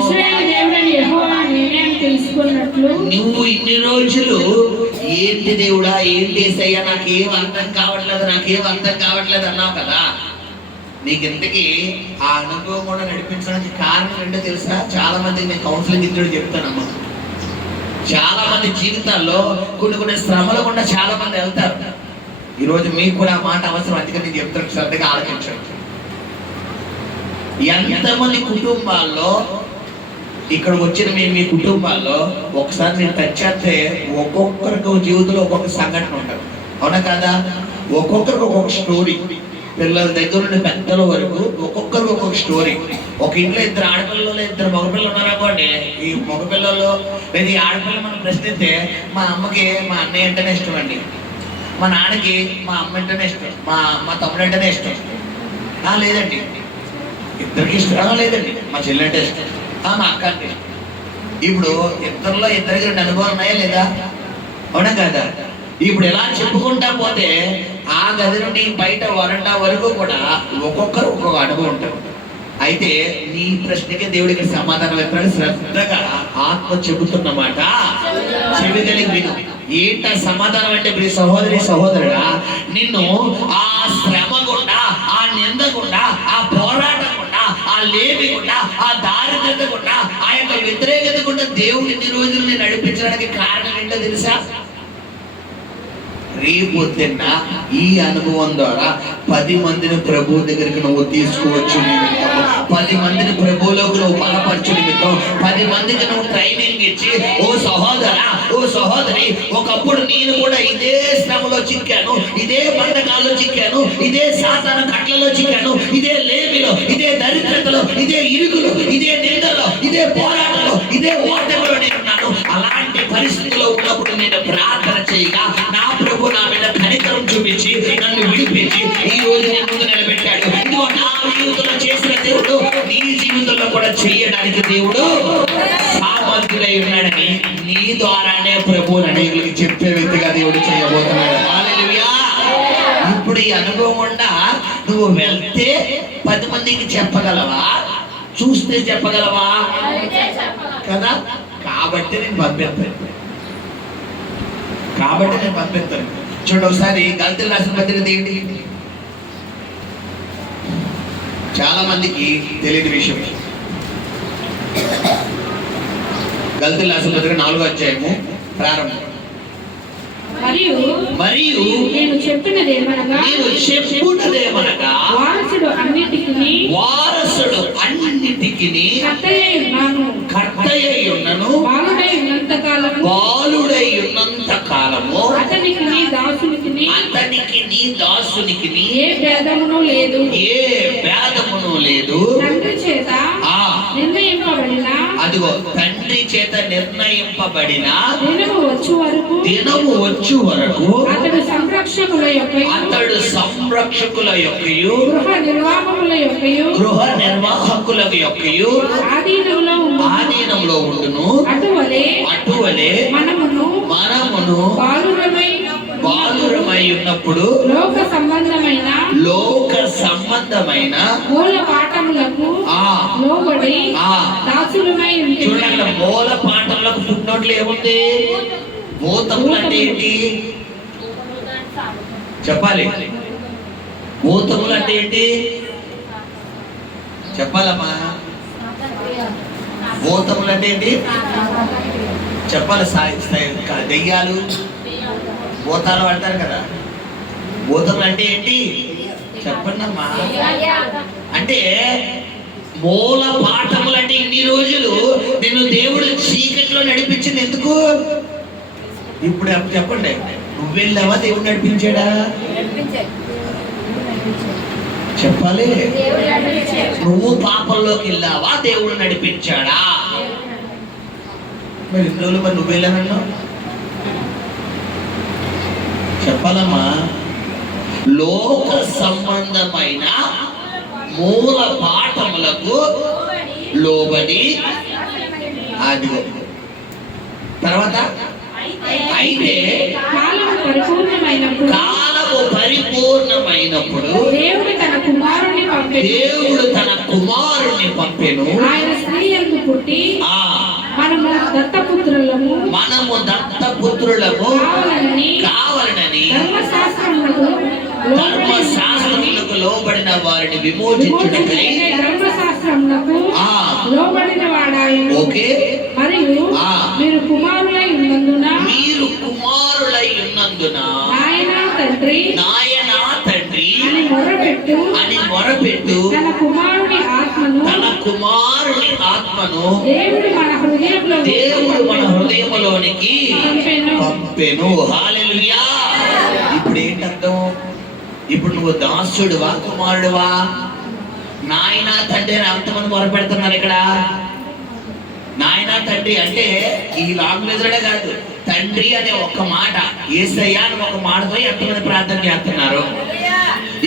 నువ్వు ఇన్ని రోజులు ఏంటి దేవుడా, ఏంటి యేసయ్యా, నాకేం అర్థం కావట్లేదు అన్నావు కదా. నీకు ఇంతకీ ఆ అనుభవం కూడా నడిపించడానికి కారణం ఏంటో తెలుసా? చాలా మందికి నేను కౌన్సిలింగ్ ఇద్దరు చెప్తానమ్మా. చాలా మంది జీవితాల్లో కొన్ని శ్రమలు కూడా చాలా మంది వెళ్తారు. ఈరోజు మీకు కూడా ఆ మాట అవసరం, అందుకని నేను చెప్తాను, శ్రద్ధగా ఆలోచించండి. ఎంతమంది కుటుంబాల్లో ఇక్కడికి వచ్చిన మీ కుటుంబాల్లో ఒకసారి నేను టచ్ చేస్తే ఒక్కొక్కరికి జీవితంలో ఒక్కొక్క సంఘటన ఉంటుంది, అవునా కాదా? ఒక్కొక్కరికి ఒక్కొక్క స్టోరీ. పిల్లల దగ్గర నుండి పెద్దల వరకు ఒక్కొక్కరికి ఒక్కొక్క స్టోరీ. ఒక ఇంట్లో ఇద్దరు ఆడపిల్లలు ఇద్దరు మగపిల్లలు ఉన్నారనుకోండి. ఈ మగపిల్లలు లేదా ఈ ఆడపిల్లలు మనం ప్రశ్నిస్తే మా అమ్మకి మా అన్నయ్య అంటేనే ఇష్టం అండి, మా నాన్నకి మా అమ్మ అంటేనే ఇష్టం, మా తమ్ముడు అంటేనే ఇష్టం. లేదండి ఇద్దరికి ఇష్టం, లేదండి మా చెల్లి అంటే ఇష్టం, మా అక్క అంటే ఇష్టం. ఇప్పుడు ఇద్దరికి రెండు అనుభవాలు ఉన్నాయా లేదా? అవునా కదా? ఇప్పుడు ఎలా చెప్పుకుంటా పోతే ఆ గది నుండి బయట వరండా వరకు కూడా ఒక్కొక్కరు ఒక్కొక్క అనుభవం ఉంటారు. అయితే నీ ప్రశ్నకే దేవుడికి సమాధానం ఎత్తాడు. శ్రద్ధగా ఆత్మ చెబుతున్నమాట చెవిగలిగి విను. ఏంట సమాధానం అంటే ప్రియ సహోదరి సహోదరుడా, నిన్ను ఆ శ్రమ గుండా, ఆ నింద గుండా, ఆ పోరాటం గుండా, ఆ లేమి గుండా, ఆ దారిద్రత గుండా, ఆ యొక్క వ్యతిరేకత గుండా దేవుడు ఇన్ని రోజులు నడిపించడానికి కారణం ఏంటో తెలుసా? రేపొద్దున్న ఈ అనుభవం ద్వారా 10 మందిని ప్రభు దగ్గరికి నువ్వు తీసుకువచ్చు నిమిత్తం, 10 మందిని ప్రభువులోకి నువ్వు బలపరచు నిమిత్తం, 10 మందికి నువ్వు ట్రైనింగ్ ఇచ్చి, ఓ సహోదరా ఓ సహోదరి, ఒకప్పుడు నేను కూడా ఇదే శ్రమలో చిక్కాను, ఇదే బంధకాల్లో చిక్కాను, ఇదే సాతాను కట్లలో చిక్కాను, ఇదే లేమిలో, ఇదే దరిద్రతలో, ఇదే ఇరుకులో, ఇదే నిందలో, ఇదే పోరాటంలో, ఇదే ఓటమిలో నేనున్నాను. అలాంటి పరిస్థితిలో ఉన్నప్పుడు నేను ప్రార్థన చేయగా నా ప్రభు నా మీద కనికరం చూపించి నన్ను విడిపించి ఈ రోజు నేను ముందు నిలబెట్టాడు. ఇదిగో నా జీవితంలో చేసిన దేవుడు నీ జీవితంలో కూడా చేయడానికి దేవుడు సామర్థ్యుడై ఉన్నాడని నీ ద్వారానే ప్రభువుని అనేకులకి చెప్పే వ్యక్తిగా దేవుడు చేయబోతున్నాడు. హల్లెలూయా. ఇప్పుడు ఈ అనుభవం ఉండా నువ్వు వెళ్తే 10 మందికి చెప్పగలవా? చూస్తే చెప్పగలవా? కదా. కాబట్టి నేను పంపిస్తాను. చూడండి ఒకసారి గల్తీలు రాసిన పత్రిక ఏంటి? చాలా మందికి తెలియని విషయం. గల్తీలు రాసిన పత్రిక 4వ అధ్యాయము ప్రారంభం. మరియు నేను చెప్పినదేమనగా వారసుడు అన్నిటికిని కర్తయ్య ఉన్నను, బాలుడై ఉన్నంత కాలము అతనికి నీ దాసునికి ఏ భేదమును లేదు. అదిగో తండ్రి చేత నిర్ణయింపబడిన దినము వచ్చు వరకు అతడు సంరక్షకుల యొక్కయు గృహ నిర్వాహకుల యొక్కయు ఆధీనంలో ఉండును. అటువలే మనమును బాలురమై ఉన్నప్పుడు సంబంధమైన మూల పాఠములకు ఆ లోబడి ఆ దాసులమై ఉంటే చూడండి, అక్కడ మూల పాఠములకు ఫుట్నోట్లు ఏముంది? భూతములు అంటే ఏంటి చెప్పాలి? భూతములు అంటే ఏంటి చెప్పాలమ్మా? భూతములు అంటే ఏంటి చెప్పాలి? దెయ్యాలు భూతాలు అంటారు కదా. భూతములు అంటే ఏంటి చెప్పండి అమ్మా. అంటే మూల పాఠములు అంటే ఇన్ని రోజులు నిన్ను దేవుడు చీకట్లో నడిపించింది ఎందుకు? ఇప్పుడు చెప్పండి, నువ్వు వెళ్ళావా దేవుడు నడిపించాడా? చెప్పాలి. నువ్వు పాపంలోకి వెళ్ళావా దేవుడు నడిపించాడా? మరి ఇన్ని రోజులు మరి నువ్వు వెళ్ళానన్నా చెప్పాలమ్మా. లోక సంబంధమైన మూల పాఠములకు లోబడి అదిగో తర్వాత అయితే కాలము పరిపూర్ణమైనప్పుడు దేవుడు తన కుమారుణ్ణి పంపెను. ఆయన స్త్రీ యందు పుట్టి ఆ మనము దత్తపుత్రులము కావాలనని ధర్మశాస్త్రములకు లోబడిన వారిని విమోచించుటకై ధర్మశాస్త్రములకు లోబడిన వాడాయను. ఓకే. మరియు మీరు కుమారులై ఉన్నందున నాయనా తండ్రి అని మొరపెట్టు తన కుమారుని ఆత్మను దేవుడు మన హృదయములోనికి పంపెను. హల్లెలూయా. ఇప్పుడు ఏంటర్థం? ఇప్పుడు నువ్వు దాసుడువా కుమారుడువా? నాయన తండ్రి అని అంతమంది మొరపెడుతున్నారు ఇక్కడ. నాయన తండ్రి అంటే ఈ లాంగ్వేజ్ కాదు, తండ్రి అనే ఒక్క మాట, యేసయ్య అని ఒక మాటతో ఎంతమంది ప్రార్థన చేస్తున్నారు.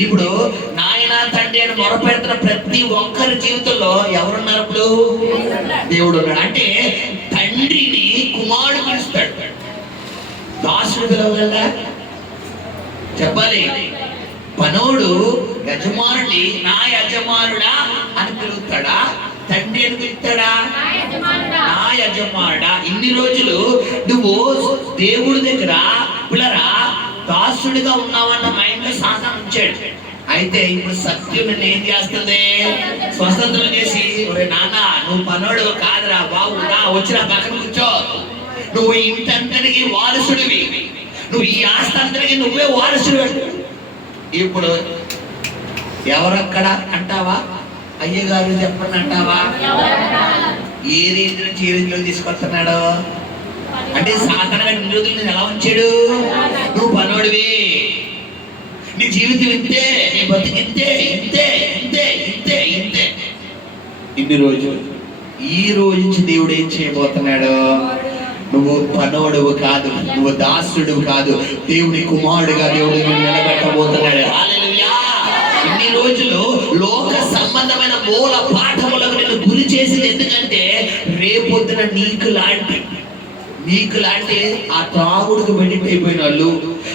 ఇప్పుడు నాయన తండ్రి అని మొరపెడుతున్న ప్రతి ఒక్కరి జీవితంలో ఎవరున్నారు? ఇప్పుడు దేవుడు ఉన్నాడు. అంటే తండ్రిని కుమారుడు పిలుస్తాడు, దాసుడు పిలవగలడా? చెప్పాలి. పనోడు యజమానుడి నా యజమానుడా అని పిలుస్తాడా? తండ్రి అని పిలుస్తాడా? నా యజమానుడా. ఇన్ని రోజులు నువ్వు దేవుడి దగ్గర పిల్లరా దాసుడిగా ఉన్నావన్న మైండ్ లో సాధన ఉంచాడు. అయితే ఇప్పుడు సత్యం నిన్ను ఏం చేస్తుంది? స్వతంత్రం చేసి, ఒరే నాన్న నువ్వు పనోడు కాదురా బాబు, రా వచ్చిన పక్కన కూర్చో, నువ్వు ఇంటంతటికి వారసుడివి, నువ్వు ఈ ఆస్తి అంతటికి నువ్వే వారసుడు. ఇప్పుడు ఎవరక్కడ అంటావా? అయ్యగారు చెప్పండి అంటావా? ఏ రీతి నుంచి ఏ రీతిలో తీసుకొస్తున్నాడు అంటే సాధారణంగా ఇన్ని రోజులు నేను ఎలా ఉంచాడు? నువ్వు పనోడివి, నీ జీవితం ఇంతే, నీ బతికి ఇంతే ఇంతే ఇంతే ఇంతే ఇంతే ఇన్ని రోజులు. ఈ రోజు నుంచి దేవుడు ఏం చేయబోతున్నాడు? నువ్వు పనోడువు కాదు, నువ్వు దాసుడు కాదు, దేవుని కుమారుడుగా దేవుడు నిలబెట్టబోతున్నాడు. హల్లెలూయా. ఇన్ని రోజులు లోక సంబంధమైన మూల పాఠములకు నేను గురి చేసింది ఎందుకంటే రేపొద్దున నీకు లాంటి ఆ త్రాగుడికి ఎడిక్ట్ అయిపోయిన వాళ్ళు,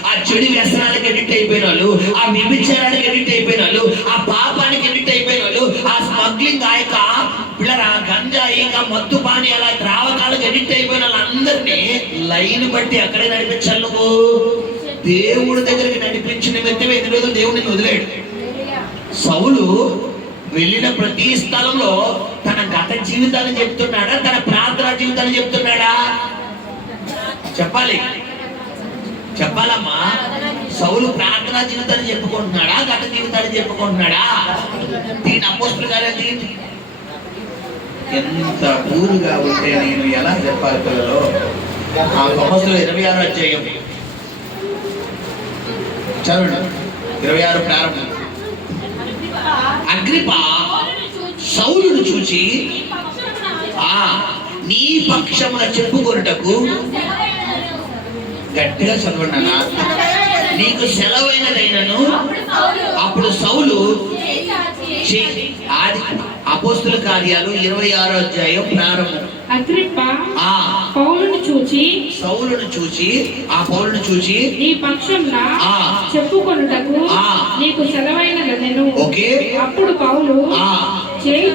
ఆ చెడు వ్యసనాలకు ఎడిక్ట్ అయిపోయిన వాళ్ళు, ఆ వ్యభిచారానికి ఎడిక్ట్ అయిపోయిన వాళ్ళు, ఆ పాపానికి ఎడిక్ట్ అయిపోయిన వాళ్ళు, ఆ స్మగ్లింగ్ ఆ యొక్క పిల్లరా గంజాయి ఇంకా మత్తు పాని అలా త్రావకాలకు ఎడిక్ట్ అయిపోయిన వాళ్ళందరినీ లైన్ బట్టి ఎక్కడే నడిపించాలి? నువ్వు దేవుడి దగ్గరికి నడిపించిన నిమిత్తమే ఎన్ని రోజులు దేవుడిని వదిలేడు. సౌలు వెళ్ళిన ప్రతి స్థలంలో తన గత జీవితాన్ని చెప్తున్నాడా, తన ప్రార్థన జీవితాన్ని చెప్తున్నాడా? చెప్పాలమ్మా. సౌలు ప్రార్థనా జీవితాన్ని చెప్పుకుంటున్నాడా, గత జీవితాన్ని చెప్పుకుంటున్నాడా? దీని అపోస్తుల గారు ఎంత పూరుగా ఉంటే నేను ఎలా చెప్పాలి పిల్లలు? ఆ అపోస్తుల 26వ అధ్యాయం చదవండి. 26 ప్రారంభం. అగ్రిప్ప సౌలును చూచి నీ పక్షమున చెప్పుకొనుటకు, గట్టిగా చదవండి అన్న, నీకు సెలవైనదైనను. అప్పుడు సౌలు అపోస్తుల కార్యాలు 26వ అధ్యాయం ప్రారంభం. అగ్రిప్ప పౌలును చూచి సౌలును చూసి ఆ పౌలును చూసి నీ పక్షంన ఆ. చెప్పుకొనుటకు ఆ. నీకు సెలవైనదనెను. ఓకే. అప్పుడు పౌలు ఆ. చేయి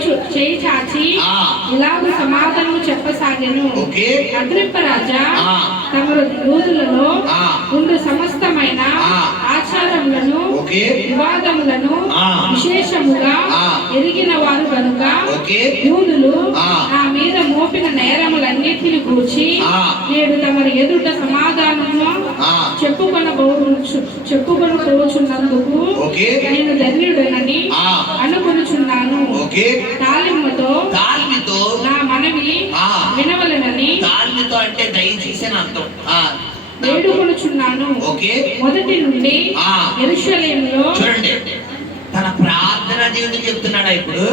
చాచి ఆ. ఇలాగ సమాధానం చెప్పసాగెను. ఓకే. అగ్రిప్ప రాజా, ఆ. తమరు యూదులలో ఆ. ఉండు సమస్తమైన ఆ. ఆచారములను ఓకే. వివాదములను ఆ. విశేషముగా ఆ. ఎరిగిన వారు కనుక ఓకే. యూదులు ఆ. నా మీద మోపిన నేరములన్నిటిని గూర్చి ఆ. నేడు తమరి ఎదుట సమాధానము ఆ. చెప్పుకొనబోచున్నందుకు ఓకే. నేను ధన్యుడనని ఆ. అనుకొనుచున్నాను. ఓకే. తాళిమ్మతో తాల్మితో నా మనవి ఆ. వినవలెనని తాల్మితో అంటే దయచేసి అని అర్థం. ఆ. వేడుకొనుచున్నాను. ఓకే. మొదటి నుండి ఆ. యెరూషలేములో చూడండి, తన ప్రార్థన జీవితం చెప్తున్నాడా ఇప్పుడు?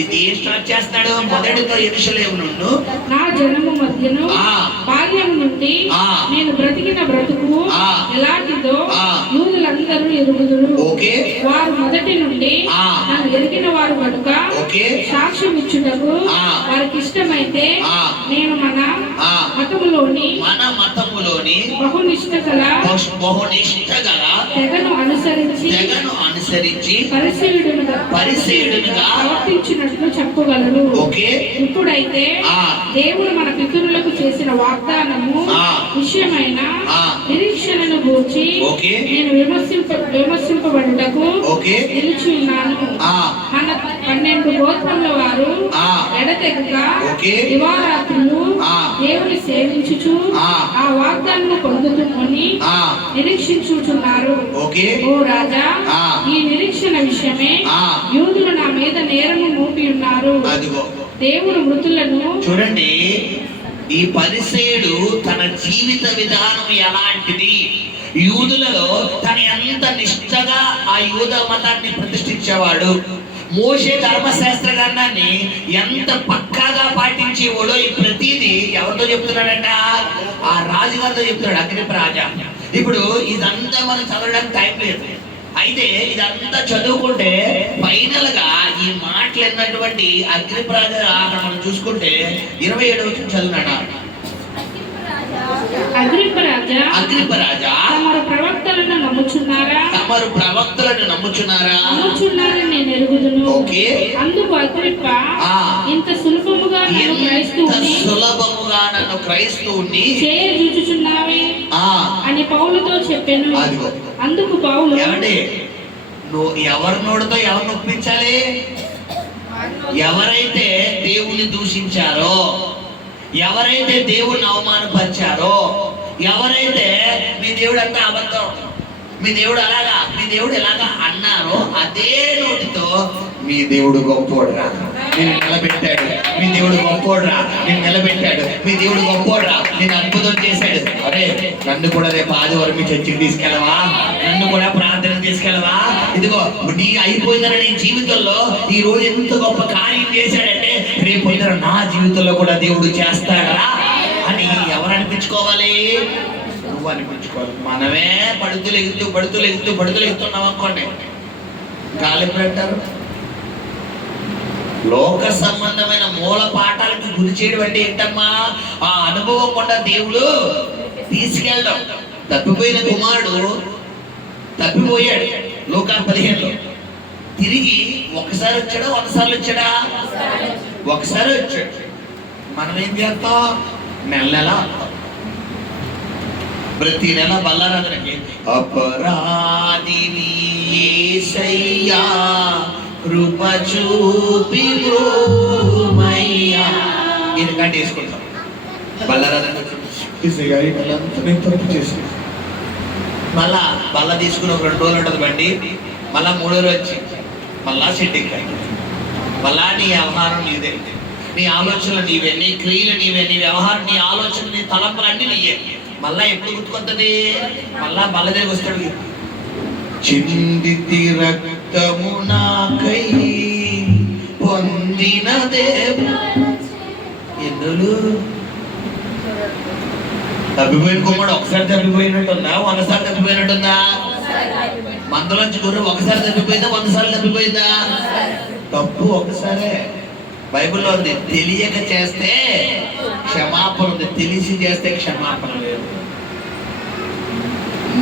ఇది స్టార్ట్ చేస్తున్నాడు. మొదటితో యెరూషలేము నుండి నా జనము మధ్యను ఆ. బాల్యం నుండి ఆ. నేను బ్రతికిన బ్రతుకు ఆ. ఎలాంటిదో ఆ. యూదులందరూ ఎరుగుదురు. ఓకే. వారు మొదటి నుండి ఆ. నన్ను ఎరిగిన వారు కనుక ఓకే. సాక్ష్యం ఇచ్చుటకు ఆ. వారికి ఇష్టమైతే ఆ. నేను మన ఆ. మతములోని మన మతములోని బహునిష్ట గల బహునిష్ట గల తెగను అనుసరించి తెగను అనుసరించి పరిసయుడునుగా ప్రవర్తించినట్లు చెప్పగలరు. ఓకే. ఇప్పుడైతే ఆ. దేవుడు మన పితరులకు చేసిన వాగ్దానము ఆ. విషయమైన ఆ. నిరీక్షణను గూర్చి ఓకే. నేను విమర్శింపబడుటకు ఓకే. నిలిచి ఉన్నాను. ఆ. మన 12 గోత్రముల వారు ఆ. ఎడతెగక ఓకే. దివారాత్రులు ఆ. దేవుని సేవించుచు ఆ. ఆ వాగ్దానము పొందుతుమని ఆ. నిరీక్షించుచున్నారు. ఓకే. ఓ రాజా, ఆ. ఈ నిరీక్షణ విషయమే ఆ. యూదులు నా మీద నేరము మోపి ఉన్నారు. అదిగో దేవుడు మృతులను చూడండి, ఈ పరిసయుడు తన జీవిత విధానం ఎలాంటిది, యూదులలో తన ఎంత నిష్ఠగా ఆ యూద మతాన్ని ప్రతిష్ఠించేవాడు, మోషే ధర్మశాస్త్ర గ్రంథాన్ని ఎంత పక్కాగా పాటించేవాడో ఈ ప్రతిదీ ఎవరితో చెప్తున్నాడంట? ఆ రాజుగారితో చెప్తున్నాడు, అగ్రిప్ప రాజా. ఇప్పుడు ఇదంతా మనం చదవడానికి టైం లేదు. అయితే ఇదంతా చదువుకుంటే ఫైనల్ గా ఈ మాటలు ఎన్నటువంటి అగ్రిప్ప రాజా అక్కడ మనం చూసుకుంటే 27వ వచనం చదివినాడా? అగ్రిప్ప రాజా, అగ్రిప్ప రాజా, తమరు ప్రవక్తలను నమ్ముచున్నారా? తమరు ప్రవక్తలను నమ్ముచున్నారా? నమ్ముచున్నారని నేను ఎరుగుదును. ఓకే. అందుకు అగ్రిప్ప, ఆ. ఇంత సులభముగా నన్ను ఎంత క్రైస్తవుని సులభముగా నన్ను క్రైస్తవుని చేయజూచుచున్నావే ఆ అని పౌలుతో చెప్పాను. అదిగో. అందుకు పౌలు, ఏమండి, నువ్వు ఎవరి నోటితో ఎవరిని ఒప్పించాలి? ఎవరైతే దేవుని దూషించారో, ఎవరైతే దేవుని అవమానపరిచారో, ఎవరైతే మీ దేవుడు అంతా అబద్ధం, మీ దేవుడు అలాగా, మీ దేవుడు ఎలాగా అన్నారో అదే నోటితో మీ దేవుడు గొప్పోడురా, నేను నిలబెట్టాడు, మీ దేవుడు గొప్పోడురా, నేను నిలబెట్టాడు, మీ దేవుడు గొప్పోడురా, నేను అద్భుతం చేశాడు, అరే నన్ను కూడా రేపు ఆదివారం మీ చర్చికి తీసుకెళ్ళవా, నన్ను కూడా ప్రార్థన తీసుకెళ్ళవా, ఇదిగో నీ అయిపోయిందని నీ జీవితంలో ఈ రోజు ఎంత గొప్ప కార్యం చేశాడంటే రేపు పొద్దున నా జీవితంలో కూడా దేవుడు చేస్తాడా అని ఎవరు అనిపించుకోవాలి? నువ్వు అనిపించుకోవాలి. మనమే పడుతులెగుతున్నాం అనుకోండి, గాలి ఎప్పుడు అంటారు? లోక సంబంధమైన మూల పాఠాలకు గురి చేయడం అంటే ఏంటమ్మా? ఆ అనుభవం కూడా దేవుడు తీసుకెళ్ళడం. తప్పిపోయిన కుమారుడు తప్పిపోయాడు లోకా 15లో. తిరిగి ఒకసారి వచ్చాడా, 100 సార్లు వచ్చాడా? ఒకసారి వచ్చాడు. మనం ఏం చేస్తాం? నెల ప్రతి నెల బల్లారాధనకి అపరాధిని యేసయ్యా కృప చూపి బ్రోమయ్యా ఎందుకంటే వేసుకుంటాం బల్లారాధన. మళ్ళా బల్ల తీసుకుని ఒక 2 రోజులు ఉంటుంది బండి, మళ్ళా 3వ రోజు వచ్చి మళ్ళా సెట్టింగ్ మళ్ళా నీ వ్యవహారం నీదే, నీ ఆలోచనలు నీవే, నీ క్రియలు నీవే, నీ వ్యవహారం, నీ ఆలోచనలు, నీ తలంపులు అన్ని నీయే. మళ్ళా ఎప్పుడు గుర్తుకొస్తుంది? మళ్ళా బల్ల దగ్గరికి వస్తాడు. చిందితి రక్తము నాకై పొందిన ఎన్నులు. తప్పిపోయిన కుమ్మడు ఒకసారి తప్పిపోయినట్టుందా, 100 సార్లు తప్పిపోయినట్టుందా? మందలోంచి గుర్రం ఒకసారి తప్పిపోయిందా, 100 సార్లు తప్పిపోయిందా? తప్పు ఒకసారే. బైబిల్లో ఉంది, తెలియక చేస్తే క్షమాపణ ఉంది, తెలిసి చేస్తే క్షమాపణ లేదు.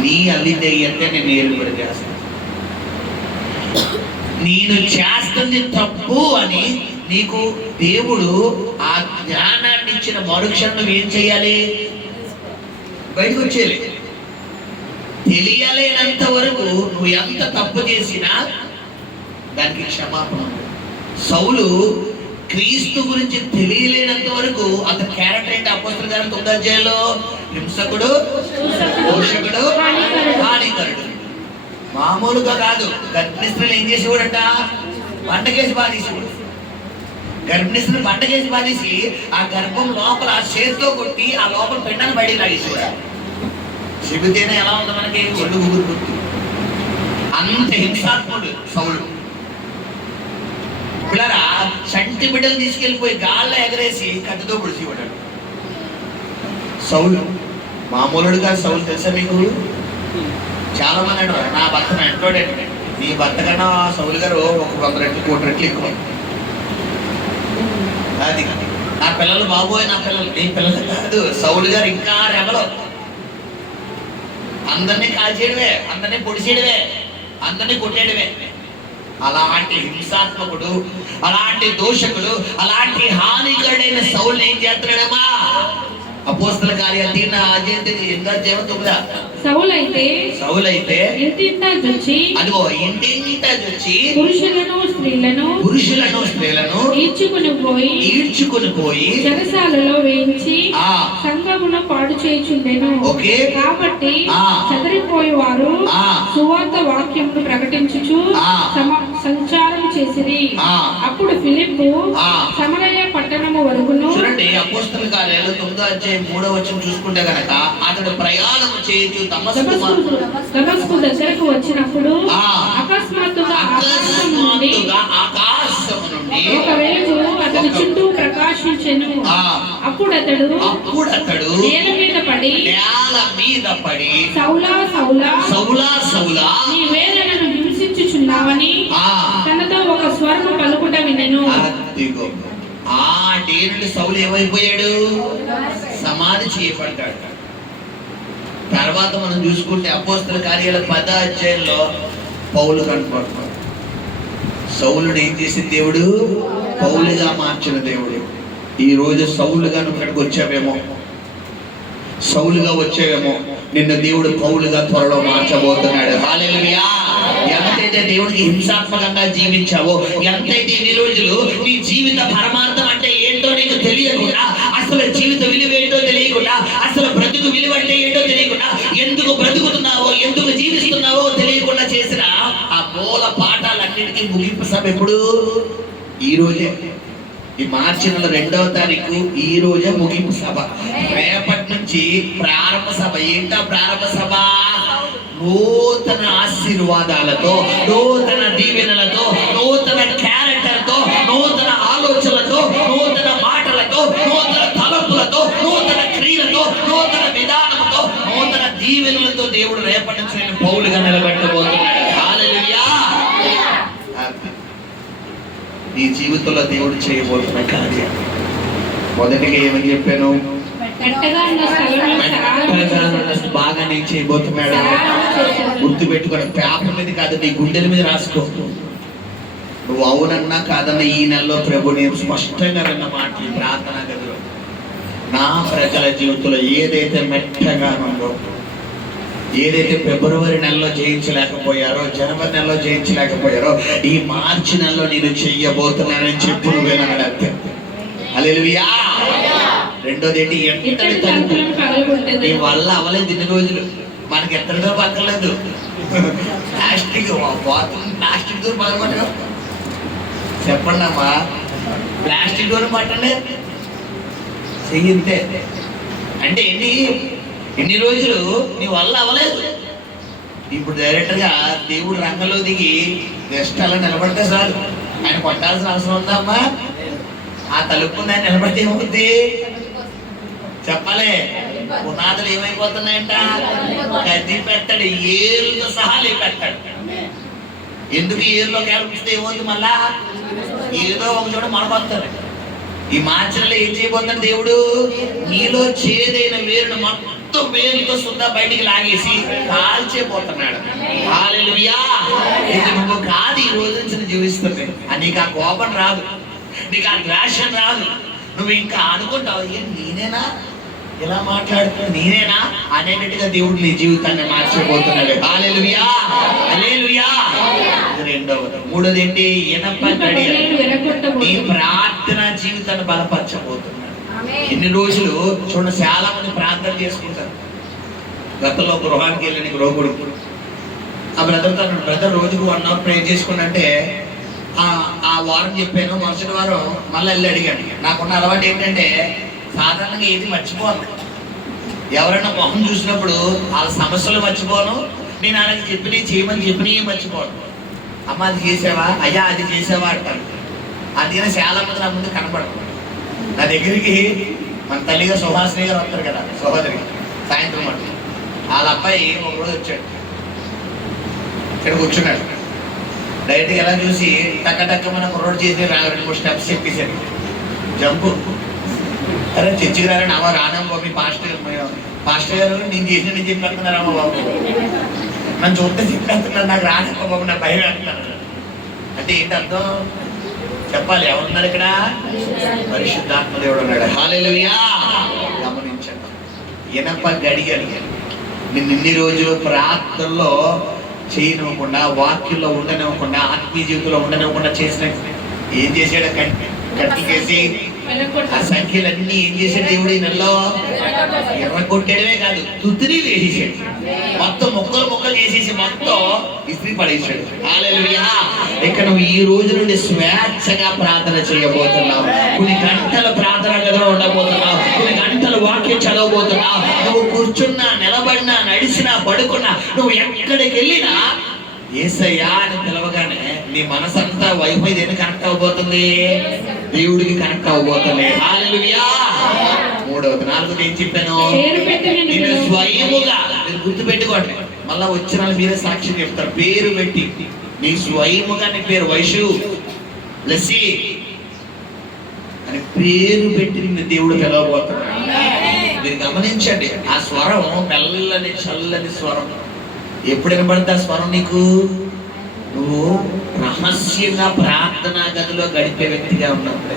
నీ అల్లిదే అంటే నేను ఏలుబడి చేస్తాను. నేను చేస్తుంది తప్పు అని నీకు దేవుడు ఆ జ్ఞానాన్ని ఇచ్చిన మరుక్షణం నువ్వు ఏం చేయాలి? బయటకు వచ్చేయాలి. తెలియలేనంత వరకు నువ్వు ఎంత తప్పు చేసినా దానికి క్షమాపణ. సౌలు క్రీస్తు గురించి తెలియలేనంత వరకు అతని క్యారెక్టర్ ఏంటి? అపోస్తలుల కార్యాలు 9వ అధ్యాయంలో హింసకుడు, దోషకుడు, హానికరుడు. మామూలుగా కాదు. గర్భిణీ స్త్రీలు ఏం చేసేవాడంట? బండకేసి బాధేసేవాడు. గర్భిణీ స్త్రీలు బండకేసి బాధేసి ఆ గర్భం లోపల చేతితో కొట్టి ఆ లోపల పెండను బయటికి లాగేసేవాడు. చెబితేనే ఎలా ఉంది మనకి? ఒళ్ళు గుగురు గుర్తు. అంత హింసాత్ముడు సౌలు. పిల్లరా, చంటి బిడ్డలు తీసుకెళ్ళిపోయి గాల్లో ఎగరేసి కత్తితో పొడిచేవాడు సౌలు. మామూలుడు కాదు సౌలు, తెలుసా మీకు? చాలా మంది అంటారు నా భర్త వెంటోడే. నీ భర్త కన్నా సౌలు గారు ఒక 100 రెట్లు 1 కోటి రెట్లు ఎక్కువ. అది నా పిల్లలు బాబోయ్, నా పిల్లలు. నీ పిల్లలు కాదు, సౌలు గారు ఇంకా రెబలు. అందరినీ కాల్చేయడమే, అందరినీ పొడిచేయడమే, అందరినీ కొట్టేయడమే. అలాంటి హింసాత్మకుడు, అలాంటి దోషకుడు, అలాంటి హానికరుడైన సౌలు ఏం చేస్తున్నాడమ్మా? అపోస్తలుల కార్యాలు 3:9 సౌలైతే ఇంటింటా జొచ్చి, అదిగో ఇంటింటా జొచ్చి పురుషులను స్త్రీలను ఈడ్చుకుని పోయి చెరసాలలో వేయించి సంఘమును పాడు చేయుచుండెను. కాబట్టి చెదరిపోయి వారు సువార్త వాక్యమును ప్రకటించుచు సంచారం చేసిరి. అప్పుడు ఫిలిప్పు సమరయ పట్టణము వరకును. చూడండి, అపోస్తలుల కార్యాలు 9వ అధ్యాయం 3వ వచనం చూసుకుంటే గనక అతడు ప్రయాణం చేయుచు దమస్కు దగ్గరకు వచ్చినప్పుడు అకస్మాత్తుగా ఆకాశము నుండి ఒక వెలుగు అతని చుట్టూ ప్రకాశించెను. అప్పుడు అతడు నేల మీద పడి సౌలా నీవేళ నన్ను హింసించుచున్నావని తనతో ఒక స్వరము పలుకుట వినెను. ఆ డేనుడి సౌలు ఏమైపోయాడు? సమాధి చేయబడ్డాడు. తర్వాత మనం చూసుకుంటే అపోస్తలుల కార్యాల 10వ అధ్యాయంలో పౌలు కనపడతాడు. సౌలుని ఏం చేసిన దేవుడు? పౌలుగా మార్చిన దేవుడు. ఈ రోజు సౌలుగా నువ్వు ఇక్కడికి వచ్చావేమో, సౌలుగా వచ్చావేమో, నిన్ను దేవుడు పౌలుగా త్వరలో మార్చబోతున్నాడు. హల్లెలూయా! ఎంతైతే దేవుడికి హింసాత్మకంగా జీవించావో, ఎంతైతే ఇన్ని రోజులు నీ జీవిత పరమార్థం అంటే ఏంటో నీకు తెలియకుండా, అసలు జీవిత విలువ ఏంటో తెలియకుండా, అసలు బ్రతుకు విలువ అంటే ఏంటో తెలియకుండా, ఎందుకు బ్రతుకుతున్నావో, ఎందుకు జీవిస్తున్నావో తెలియకుండా చేసిన ఆ మూల పాఠాలన్నిటికీ ముగింపు సభ ఎప్పుడు? ఈ రోజే. ఈ మార్చి నెల 2వ తారీఖు ఈ రోజే ముగింపు సభ. రేపటి నుంచి ప్రారంభ సభ. ఏంటా ప్రారంభ సభ? నూతన ఆశీర్వాదాలతో, నూతన దీవెనలతో, నూతన క్యారెక్టర్తో, నూతన ఆలోచనలతో, నూతన మాటలతో, నూతన తలపులతో, నూతన క్రియలతో, నూతన విధానంతో, నూతన దీవెనలతో దేవుడు రేపటి నుంచి నేను పౌలుగా నిలబెట్టబోతున్నాడు. హల్లెలూయా! నీ జీవితంలో దేవుడు చేయబోతున్న కార్యం మొదటిగా ఏమని చెప్పాను? బాగా నేను చేయబోతున్నాడు. గుర్తు పెట్టుకోండి. పేపర్ మీద కాదు, నీ గుండెల మీద రాసుకో. నువ్వు అవునన్నా కాదన్నా ఈ నెలలో ప్రభు నేను స్పష్టంగా విన్న మాటలు ప్రార్థన గదిలో, నా ప్రజల జీవితంలో ఏదైతే మెట్టగా ఉందో, ఏదైతే ఫిబ్రవరి నెలలో జయించలేకపోయారో, జనవరి నెలలో జయించలేకపోయారో, ఈ మార్చి నెలలో నేను చెయ్యబోతున్నానని చెప్పు వినాడు అంతే. హల్లెలూయా! రెండోది ఏంటి? ఎంతటి తలుపు నీ వల్ల అవ్వలేదు. ఇన్ని రోజులు మనకి ఎత్తడితో పక్కలేదు. ప్లాస్టిక్ డోర్ పగలగొట్టగా చెప్పండి అమ్మా, ప్లాస్టిక్ డోర్ పట్టండి చెయ్యింతే. అంటే ఎన్ని రోజులు నీ వల్ల అవ్వలేదు. ఇప్పుడు డైరెక్ట్గా దేవుడు రంగంలో దిగి జస్ట్ అలా నిలబడితే చాలు. ఆయన కొట్టాల్సిన అవసరం ఉందమ్మా? ఆ తలుపు ఆయన నిలబడితే ఏమవుద్ది చెప్పాలి? పునాదులు ఏమైపోతున్నాయంట? గది పెట్టాడు, ఏరుతో సహా లేపెట్టాడు. ఎందుకు ఏరులో కేళపిస్తే ఏమవుతుంది? మళ్ళా ఏదో ఒక చోట మనపడతారు. ఈ మార్చిలో ఏం చేయబోతున్నాడు దేవుడు? నీలో చేదైన వేరును మొత్తం వేరుతో సుద్దా బయటికి లాగేసి కాల్చేపోతున్నాడు. హల్లెలూయా. ఇది నువ్వు కాదు ఈ రోజు నుంచి నువ్వు జీవిస్తుంది. నీకు ఆ కోపం రాదు, నీకు ఆ ద్వేషం రాదు. నువ్వు ఇంకా అనుకుంటావు, ఏం నేనేనా ఇలా మాట్లాడుతున్నాడు, నేనేనా అనేటట్టుగా దేవుడు నీ జీవితాన్ని మార్చిపోతున్నాడు. హల్లెలూయా, హల్లెలూయా. రెండవది. మూడోది ఏంటి? ఇనప గడియలు నీ ప్రార్థన జీవితాన్ని బలపరచబోతున్నాడు. ఎన్ని రోజులు చూడండి, చాలా మంది ప్రార్థన చేసుకుంటారు. గతంలో గృహానికి వెళ్ళిన గృహకుడు ఆ బ్రదర్తో, బ్రదర్ రోజుకు 1 hour ప్రే చేసుకుంటే ఆ వారం చెప్పాను, మరుసటి వారం మళ్ళీ వెళ్ళి అడిగాను. నాకున్న అలవాటు ఏంటంటే సాధారణంగా ఏది మర్చిపోను. ఎవరైనా మొహం చూసినప్పుడు వాళ్ళ సమస్యలు మర్చిపోను, నేను అలాగే చెప్పినవి చేయమని చెప్పినవి మర్చిపోను. అమ్మ అది చేసావా, అయ్యా అది చేసావా అంటాను. అందుకని చాలా మంది నా ముందు కనపడదు. నా దగ్గరికి మన తల్లిగా సుహాసిని గారు వస్తారు కదా, సహోదరి, సాయంత్రం అంట. వాళ్ళ అబ్బాయి ఒకరోజు వచ్చాడు, ఇక్కడ కూర్చున్నాడు. డైరెక్ట్గా ఎలా చూసి టక్క మన కుర్రోడు చేసి 2-3 స్టెప్స్ చెప్పేశాడు. జంపు. అరే చర్చికి రారని అమ్మ రానమ్మ బాబు, పాస్టర్ గారు నేను చేసిన నేను చెప్పేస్తున్నారమ్మ బాబు, నన్ను చూస్తే చెప్పేస్తున్నాను, నాకు రానమ్మ బాబు, నా భయం వేస్తున్నాను. అంటే ఏంటి అర్థం? చెప్పాలి, ఎవరున్నారు ఇక్కడ? పరిశుద్ధాత్మ దేవుడు ఉన్నాడు. హల్లెలూయా. గమనించండి, ఇనప గడియలు నిన్ను ఇన్ని రోజులు ప్రార్థనలో చేయనివ్వకుండా, వాక్యంలో ఉండనివ్వకుండా, ఆత్మీయ జీవితంలో ఉండనివ్వకుండా చేసిన ఏం చేశాడు? కట్టికేసి ఆ సంఖ్యలన్నీ ఏం చేశాడు దేవుడు? ఈ నెలలో ఎర్రగొట్టడమే కాదు, తుత్తిని వేసేసాడు. మొత్తం ముక్కలు చేసేసి మొత్తం ఇస్త్రీ పడేసాడు. హల్లెలూయా. ఇక నువ్వు ఈ రోజు నుండి స్వేచ్ఛగా ప్రార్థన చేయబోతున్నావు. కొన్ని గంటల ప్రార్థన గదిలో ఉండబోతున్నావు, కొన్ని గంటల వాక్యం చదవబోతున్నావు. నువ్వు కూర్చున్నా, నిలబడినా, నడిచినా, పడుకున్నా, నువ్వు ఎక్కడికి వెళ్ళినా యేసయ్యా అని పిలవగానే నీ మనసంతా వైఫై దేనికి కనెక్ట్ అవబోతుంది? దేవుడికి కనెక్ట్ అవబోతుంది. హల్లెలూయా. మూడవది. నాలుగోది ఏం చెప్పాను? నేను స్వయముగా, మీరు గుర్తుపెట్టుకోండి, మళ్ళా వచ్చిన వాళ్ళు మీరే సాక్ష్యం చెప్తారు. పేరు పెట్టి నీ స్వయముగా, నీ పేరు వైషు బ్లెస్సీ అని పేరు పెట్టి నిన్ను దేవుడు పిలవబోతున్నాడు. మీరు గమనించండి, ఆ స్వరం మెల్లని చల్లని స్వరం. ఎప్పుడు వినబడితే ఆ స్వరం నీకు? నువ్వు రహస్యంగా ప్రార్థనా గదిలో గడిపే వ్యక్తిగా ఉన్నప్పుడే,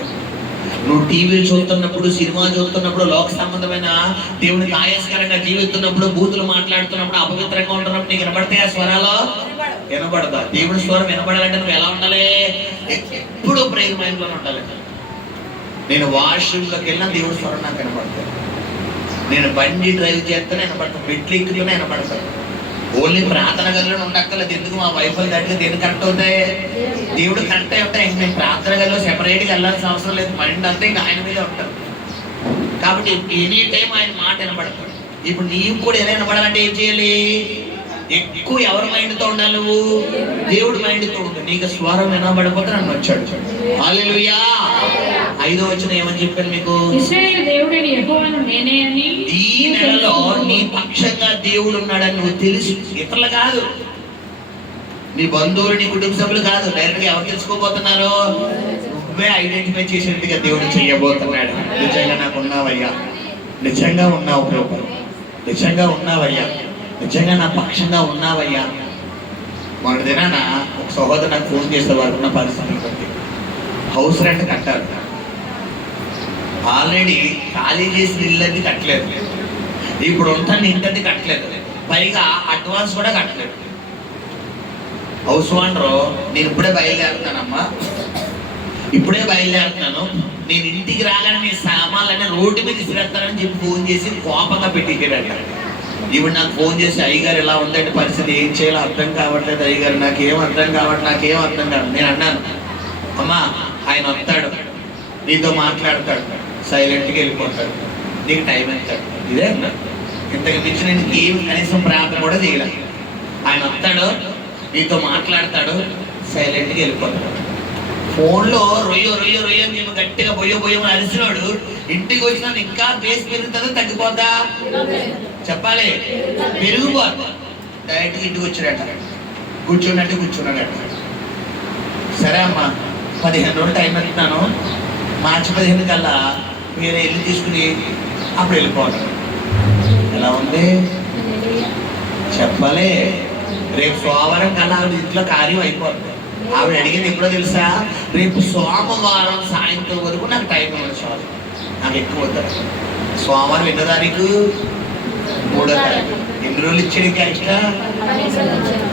నువ్వు టీవీలు చూస్తున్నప్పుడు, సినిమా చూస్తున్నప్పుడు, లోక సంబంధమైన దేవునికి ఆయాస్కరంగా జీవిస్తున్నప్పుడు, బూతులు మాట్లాడుతున్నప్పుడు, అపవిత్రంగా ఉంటున్నప్పుడు నీకు వినబడితే ఆ స్వరాలు వినబడదా? దేవుని స్వరం వినబడాలంటే నువ్వు ఎలా ఉండాలి? ఎప్పుడు ప్రేమ మైండ్లో ఉండాలి. నేను వాష్రూమ్లోకి వెళ్ళినా దేవుడి స్వరం నాకు వినపడతాయి. నేను బండి డ్రైవ్ చేస్తేనే వినపడతాను, మెట్లు ఎక్కుతూనే వినపడతాను. ఓన్లీ ప్రార్థన గదిలో ఉండక్కర్లేదు. ఎందుకు? మా వైఫై దగ్గర దేనికి కరెక్ట్ అవుతాయి? దేవుడు కరెక్ట్ అయి ఉంటాయి. ఇంక మేము ప్రార్థన గదిలో సెపరేట్గా వెళ్ళాల్సిన అవసరం లేదు. మైండ్ అంతా ఇంకా ఆయన మీద ఉంటాం కాబట్టి ఎనీ టైం ఆయన మాట వినపడతాడు. ఇప్పుడు నీకు కూడా ఏదైనా వినపడాలంటే ఏం చేయాలి? ఎక్కువ ఎవరి మైండ్తో ఉండాలి? నువ్వు దేవుడి మైండ్తో ఉండు. నీకు స్వరం వినబడిపోతే నన్ను వచ్చాడు. హల్లెలూయా. 5వ వచనం ఏమని చెప్పాను మీకు? ఈ నెలలో నీ పక్షంగా దేవుడు ఉన్నాడని నువ్వు తెలుసు. ఇతరులు కాదు, నీ బంధువులు, నీ కుటుంబ సభ్యులు కాదు, డైరెక్ట్ గా ఎవరు తెలుసుకోబోతున్నారు? నువ్వే ఐడెంటిఫై చేసినట్టుగా దేవుడు చేయబోతున్నాడు. నిజంగా నాకు ఉన్నావయ్యా, నిజంగా ఉన్నావు ప్రభు, నిజంగా ఉన్నావయ్యా, నిజంగా నా పక్షంగా ఉన్నావయ్యా. మొన్న దినాన ఒక సహోదరు నాకు ఫోన్ చేస్తే వారికి ఉన్న పరిస్థితిని బట్టి హౌస్ రెంట్ కట్టారు. ఆల్రెడీ ఖాళీ చేసిన ఇల్లు కట్టలేదు, ఇప్పుడు ఉంటాను ఇంటది కట్టలేదు, పైగా అడ్వాన్స్ కూడా కట్టలేదు. హౌస్ ఓనరు, నేను ఇప్పుడే బయలుదేరుతానమ్మా, ఇప్పుడే బయలుదేరుతున్నాను, నేను ఇంటికి రాగానే నీ సామాన్లన్నీ రోడ్డు మీద ఇసిరేస్తానని చెప్పి ఫోన్ చేసి కోపంగా పెట్టించాడంట. ఇప్పుడు నాకు ఫోన్ చేసి, అయ్యగారు ఇలా ఉందంటే పరిస్థితి, ఏం చేయాలో అర్థం కావట్లేదు అయ్యగారు, నాకేం అర్థం కావట్లేదు. నేను అన్నాను, అమ్మా ఆయన వస్తాడు, నీతో మాట్లాడతాడు, సైలెంట్గా వెళ్ళిపోతాడు, నీకు టైం ఇస్తాడు. ఇదే అన్నా. ఇంతకు మించి నేను ఏం కనీసం ప్రార్థన కూడా చేయలేదు. ఆయన వస్తాడు, నీతో మాట్లాడతాడు, సైలెంట్గా వెళ్ళిపోతాడు. ఫోన్లో రొయ్యో అని మేము గట్టిగా బొయ్యమని అరిసినాడు. ఇంటికి వచ్చినా ఇంకా బేస్ పెరుగుతుందో తగ్గిపోద్దా? చెప్పాలి, పెరిగిపోద్దా? డైరెక్ట్గా ఇంటికి వచ్చాడట, కూర్చున్నాడట. సరే అమ్మా 15 రోజులు టైం పెడుతున్నాను, మార్చి 15 కల్లా మీరు ఇల్లు తీసుకుని అప్పుడు వెళ్ళిపోవడం ఎలా ఉంది చెప్పలే. రేపు సోమవారం కల్లా ఆవిడ ఇంట్లో కార్యం అయిపోతుంది. ఆవిడ అడిగింది ఎప్పుడో తెలుసా, రేపు సోమవారం సాయంత్రం వరకు నాకు టైం ఇవ్వండి సార్, నాకు ఎక్కువ వద్దారు. సోమవారం 2వ తారీఖు 3వ తారీఖు ఎన్ని రోజులు ఇచ్చాడు ఇంకా ఎక్స్ట్రా?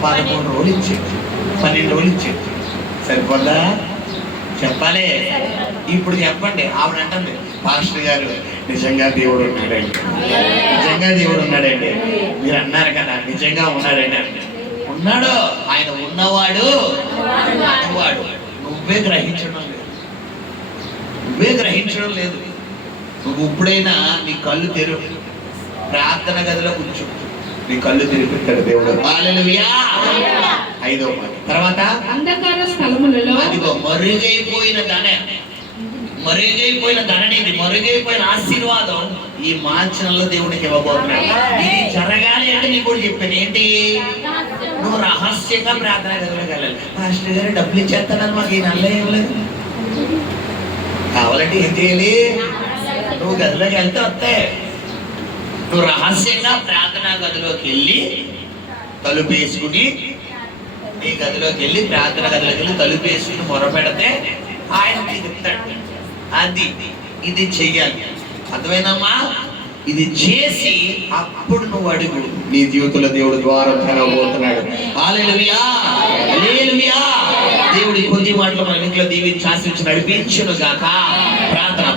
11 రోజులు ఇచ్చాడు, 12 రోజులు ఇచ్చాడు. సరిపోద్దా? చెప్పాలి. ఇప్పుడు చెప్పండి. ఆవిడ అంటుంది, పాస్టర్ గారు నిజంగా దేవుడు ఉన్నాడండి, నిజంగా దేవుడు ఉన్నాడండి. మీరు అన్నారు కదా, నిజంగా ఉన్నాడండి అంటే ఉన్నాడు. ఆయన ఉన్నవాడు ఉన్నవాడు. నువ్వే గ్రహించడం లేదు, నువ్వే గ్రహించడం లేదు. నువ్వు ఇప్పుడైనా నీ కళ్ళు తెరువు, ప్రార్థన గదిలో కూర్చో, నీ కళ్ళు తెరిపిస్తాడు దేవుడు. హల్లెలూయా. 5వ మాట తర్వాత అంధకార స్థలములలో అదిగో మరుగైపోయిన ధన, మరుగైపోయిన ధననేది, మరుగైపోయిన ఆశీర్వాదం ఈ మార్చనలో దేవునికి ఇవ్వబోతున్నాడు. ఇది జరగాలి అంటే నీకు కూడా చెప్పాను ఏంటి, నువ్వు రహస్యంగా ప్రార్థన గదిలోకి వెళ్ళాలి. మాస్టర్ గారు డబ్బులు ఇచ్చేస్తానని మాకు ఈ నెలలో ఇవ్వలేదు. కావాలంటే ఏం చేయాలి, నువ్వు గదిలోకి వెళ్తే వస్తాయి. నువ్వు రహస్యంగా ప్రార్థనా గదిలోకి వెళ్ళి తలుపు వేసుకుని, నీ గదిలోకి వెళ్ళి ప్రార్థన గదిలోకి వెళ్ళి తలుపు వేసుకుని మొరపెడితే ఆయన నీకు ఇస్తాడు. అది ఇది చెయ్యాలి. అర్థమైందమ్మా? ఇది చేసి అప్పుడు నువ్వు అడుగు, నీ జీవితంలో దేవుడు ద్వారం తెరవబోతున్నాడు. హల్లెలూయా, హల్లెలూయా. దేవుడి కొద్ది మాటలు మన ఇంట్లో దీవించి ఆశీర్వదించి నడిపించును గాక. ప్రార్థన.